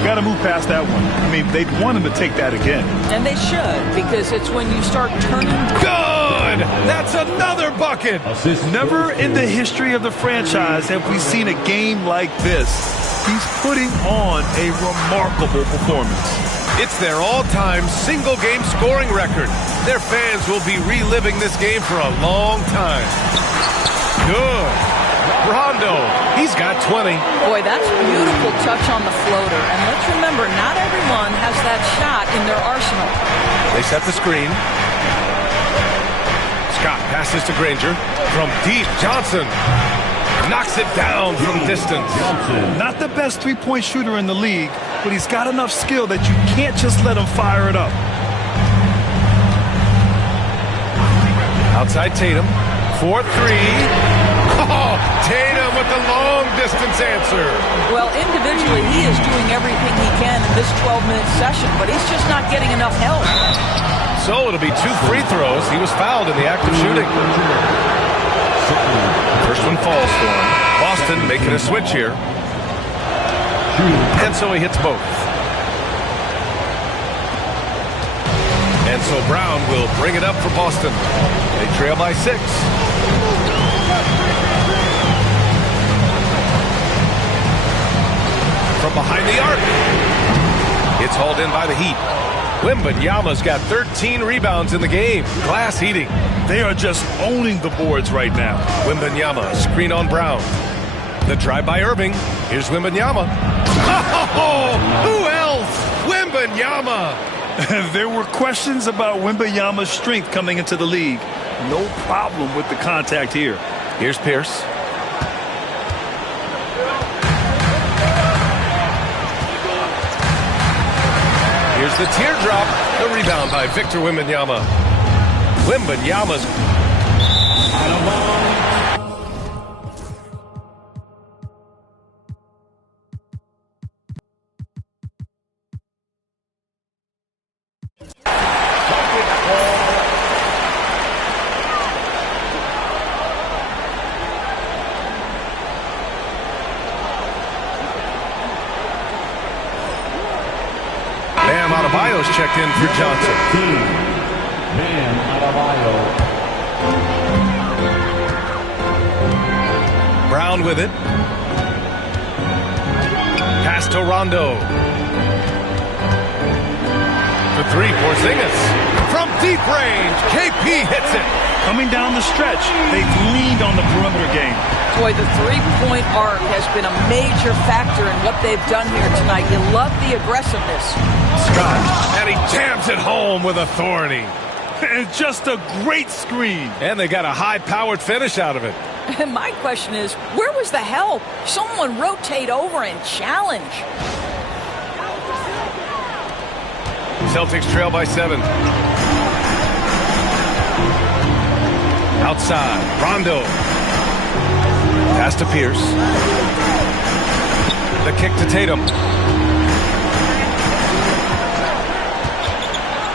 Got to move past that one. I mean, they'd want him to take that again. And they should, because it's when you start turning. Good! That's another bucket! Never in the history of the franchise have we seen a game like this. He's putting on a remarkable performance. It's their all-time single-game scoring record. Their fans will be reliving this game for a long time. Good. Rondo, he's got 20. Boy, that's a beautiful touch on the floater. And let's remember, not everyone has that shot in their arsenal. They set the screen. Scott passes to Granger. From deep, Johnson knocks it down from distance. Not the best three-point shooter in the league, but he's got enough skill that you can't just let him fire it up. Outside Tatum. 4-3. Oh, Tatum with the long-distance answer. Well, individually, he is doing everything he can in this 12-minute session, but he's just not getting enough help. So it'll be 2 free throws. He was fouled in the act of shooting. First one falls for him. Boston making a switch here. And so he hits both. And so Brown will bring it up for Boston. They trail by 6. From behind the arc. It's hauled in by the Heat. Wembanyama's got 13 rebounds in the game. Glass heating. They are just owning the boards right now. Wembanyama, screen on Brown. The drive by Irving. Here's Wembanyama. Oh, who else? Wembanyama. There were questions about Wembanyama's strength coming into the league. No problem with the contact here. Here's Pierce. Here's the teardrop. The rebound by Victor Wembanyama. Wembanyama's out of bounds. Checked in for Johnson. Brown with it. Pass to Rondo. For three, Porzingis. From deep range, KP hits it. Coming down the stretch, they've leaned on the perimeter game. Boy, the three-point arc has been a major factor in what they've done here tonight. You love the aggressiveness. Scott, and he jams it home with authority. And just a great screen. And they got a high-powered finish out of it. And my question is, where was the help? Someone rotate over and challenge. Celtics trail by 7. Outside, Rondo. Pass to Pierce. The kick to Tatum.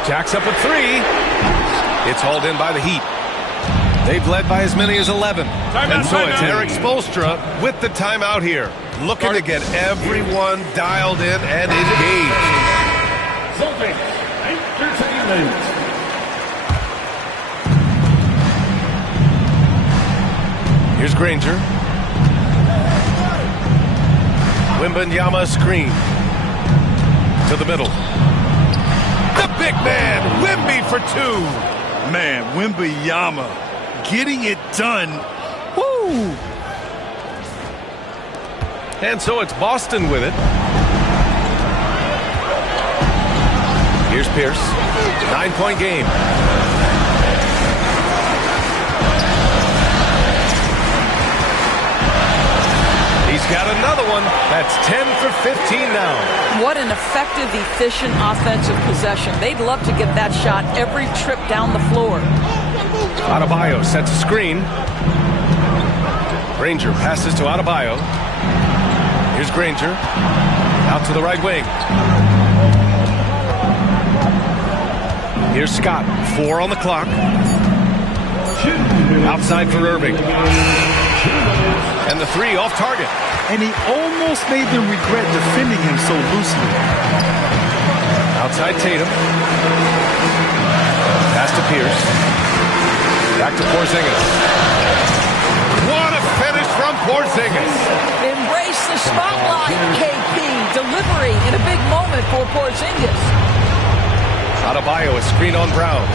Jacks up a three. It's hauled in by the Heat. They've led by as many as 11. And so it's Eric Spoelstra with the timeout here. Looking to get everyone dialed in and engaged. Celtics Entertainment. Here's Granger. Wembanyama screen. To the middle. The big man, Wemby for two. Man, Wembanyama getting it done. Woo! And so it's Boston with it. Here's Pierce. 9-point game. He's got another one. That's 10 for 15 now. What an effective, efficient offensive possession. They'd love to get that shot every trip down the floor. Adebayo sets a screen. Granger passes to Adebayo. Here's Granger. Out to the right wing. Here's Scott. 4 on the clock. Outside for Irving. And the three off target. And he almost made them regret defending him so loosely. Outside Tatum. Pass to Pierce. Back to Porzingis. What a finish from Porzingis. Embrace the spotlight, KP. Delivery in a big moment for Porzingis. Adebayo, a screen on Brown.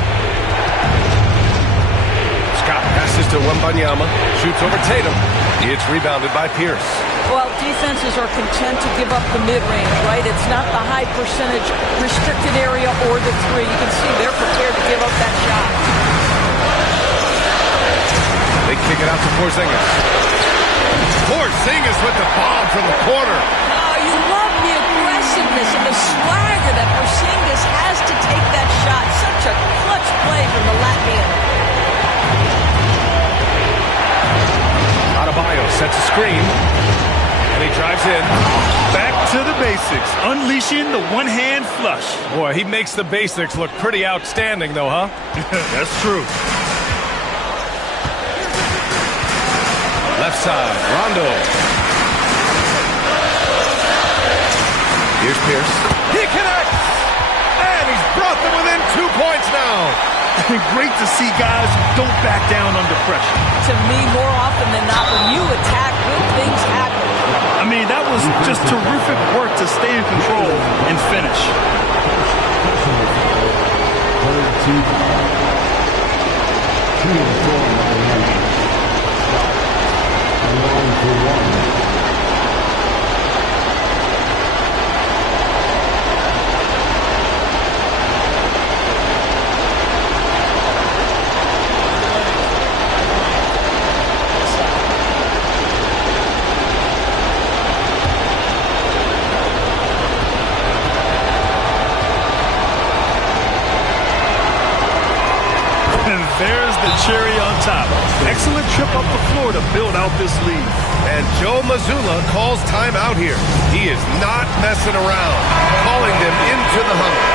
Scott passes to Wembanyama. Shoots over Tatum. It's rebounded by Pierce. Well, defenses are content to give up the mid-range, right? It's not the high percentage restricted area or the three. You can see they're prepared to give up that shot. They kick it out to Porzingis. Porzingis with the bomb from the corner. Oh, you love the aggressiveness and the swagger that Porzingis has to take that shot. Such a clutch play from the Latvian. Adebayo sets a screen. And he drives in. Back to the basics. Unleashing the one-hand flush. Boy, he makes the basics look pretty outstanding, though, huh? That's true. Left side, Rondo. Here's Pierce. He connects! And he's brought them within 2 points now. Great to see guys who don't back down under pressure. To me, more often than not, when you attack, good things happen. I mean, that was just terrific work to stay in control and finish. There's the cherry on top. Excellent trip up the floor to build out this lead. And Joe Mazzulla calls timeout here. He is not messing around, calling them into the huddle.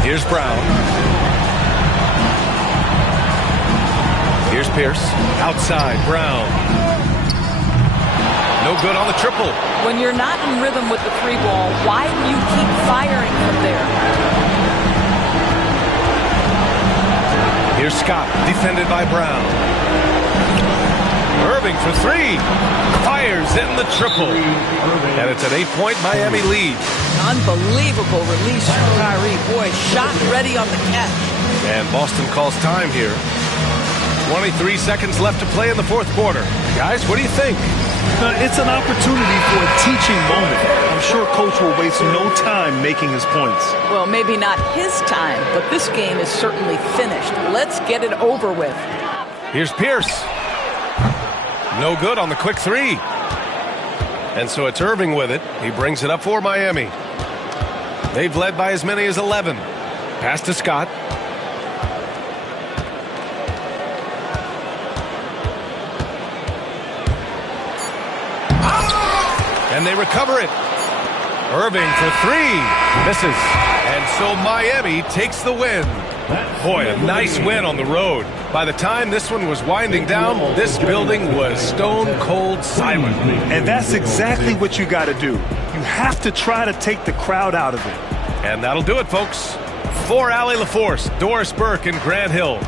Here's Brown. Here's Pierce. Outside, Brown. No good on the triple. When you're not in rhythm with the three ball, why do you keep firing from there? Here's Scott, defended by Brown. Irving for three. Fires in the triple. And it's an 8-point Miami lead. Unbelievable release from Kyrie. Boy, shot ready on the catch. And Boston calls time here. 23 seconds left to play in the fourth quarter. Guys, what do you think? It's an opportunity for a teaching moment. I'm sure Coach will waste no time making his points. Well, maybe not his time, but this game is certainly finished. Let's get it over with. Here's Pierce. No good on the quick three. And so it's Irving with it. He brings it up for Miami. They've led by as many as 11. Pass to Scott. And they recover it. Irving for three. Misses. And so Miami takes the win. Boy, a nice win on the road. By the time this one was winding down, this building was stone cold silent. And that's exactly what you got to do. You have to try to take the crowd out of it. And that'll do it, folks. For Allie LaForce, Doris Burke, and Grant Hill,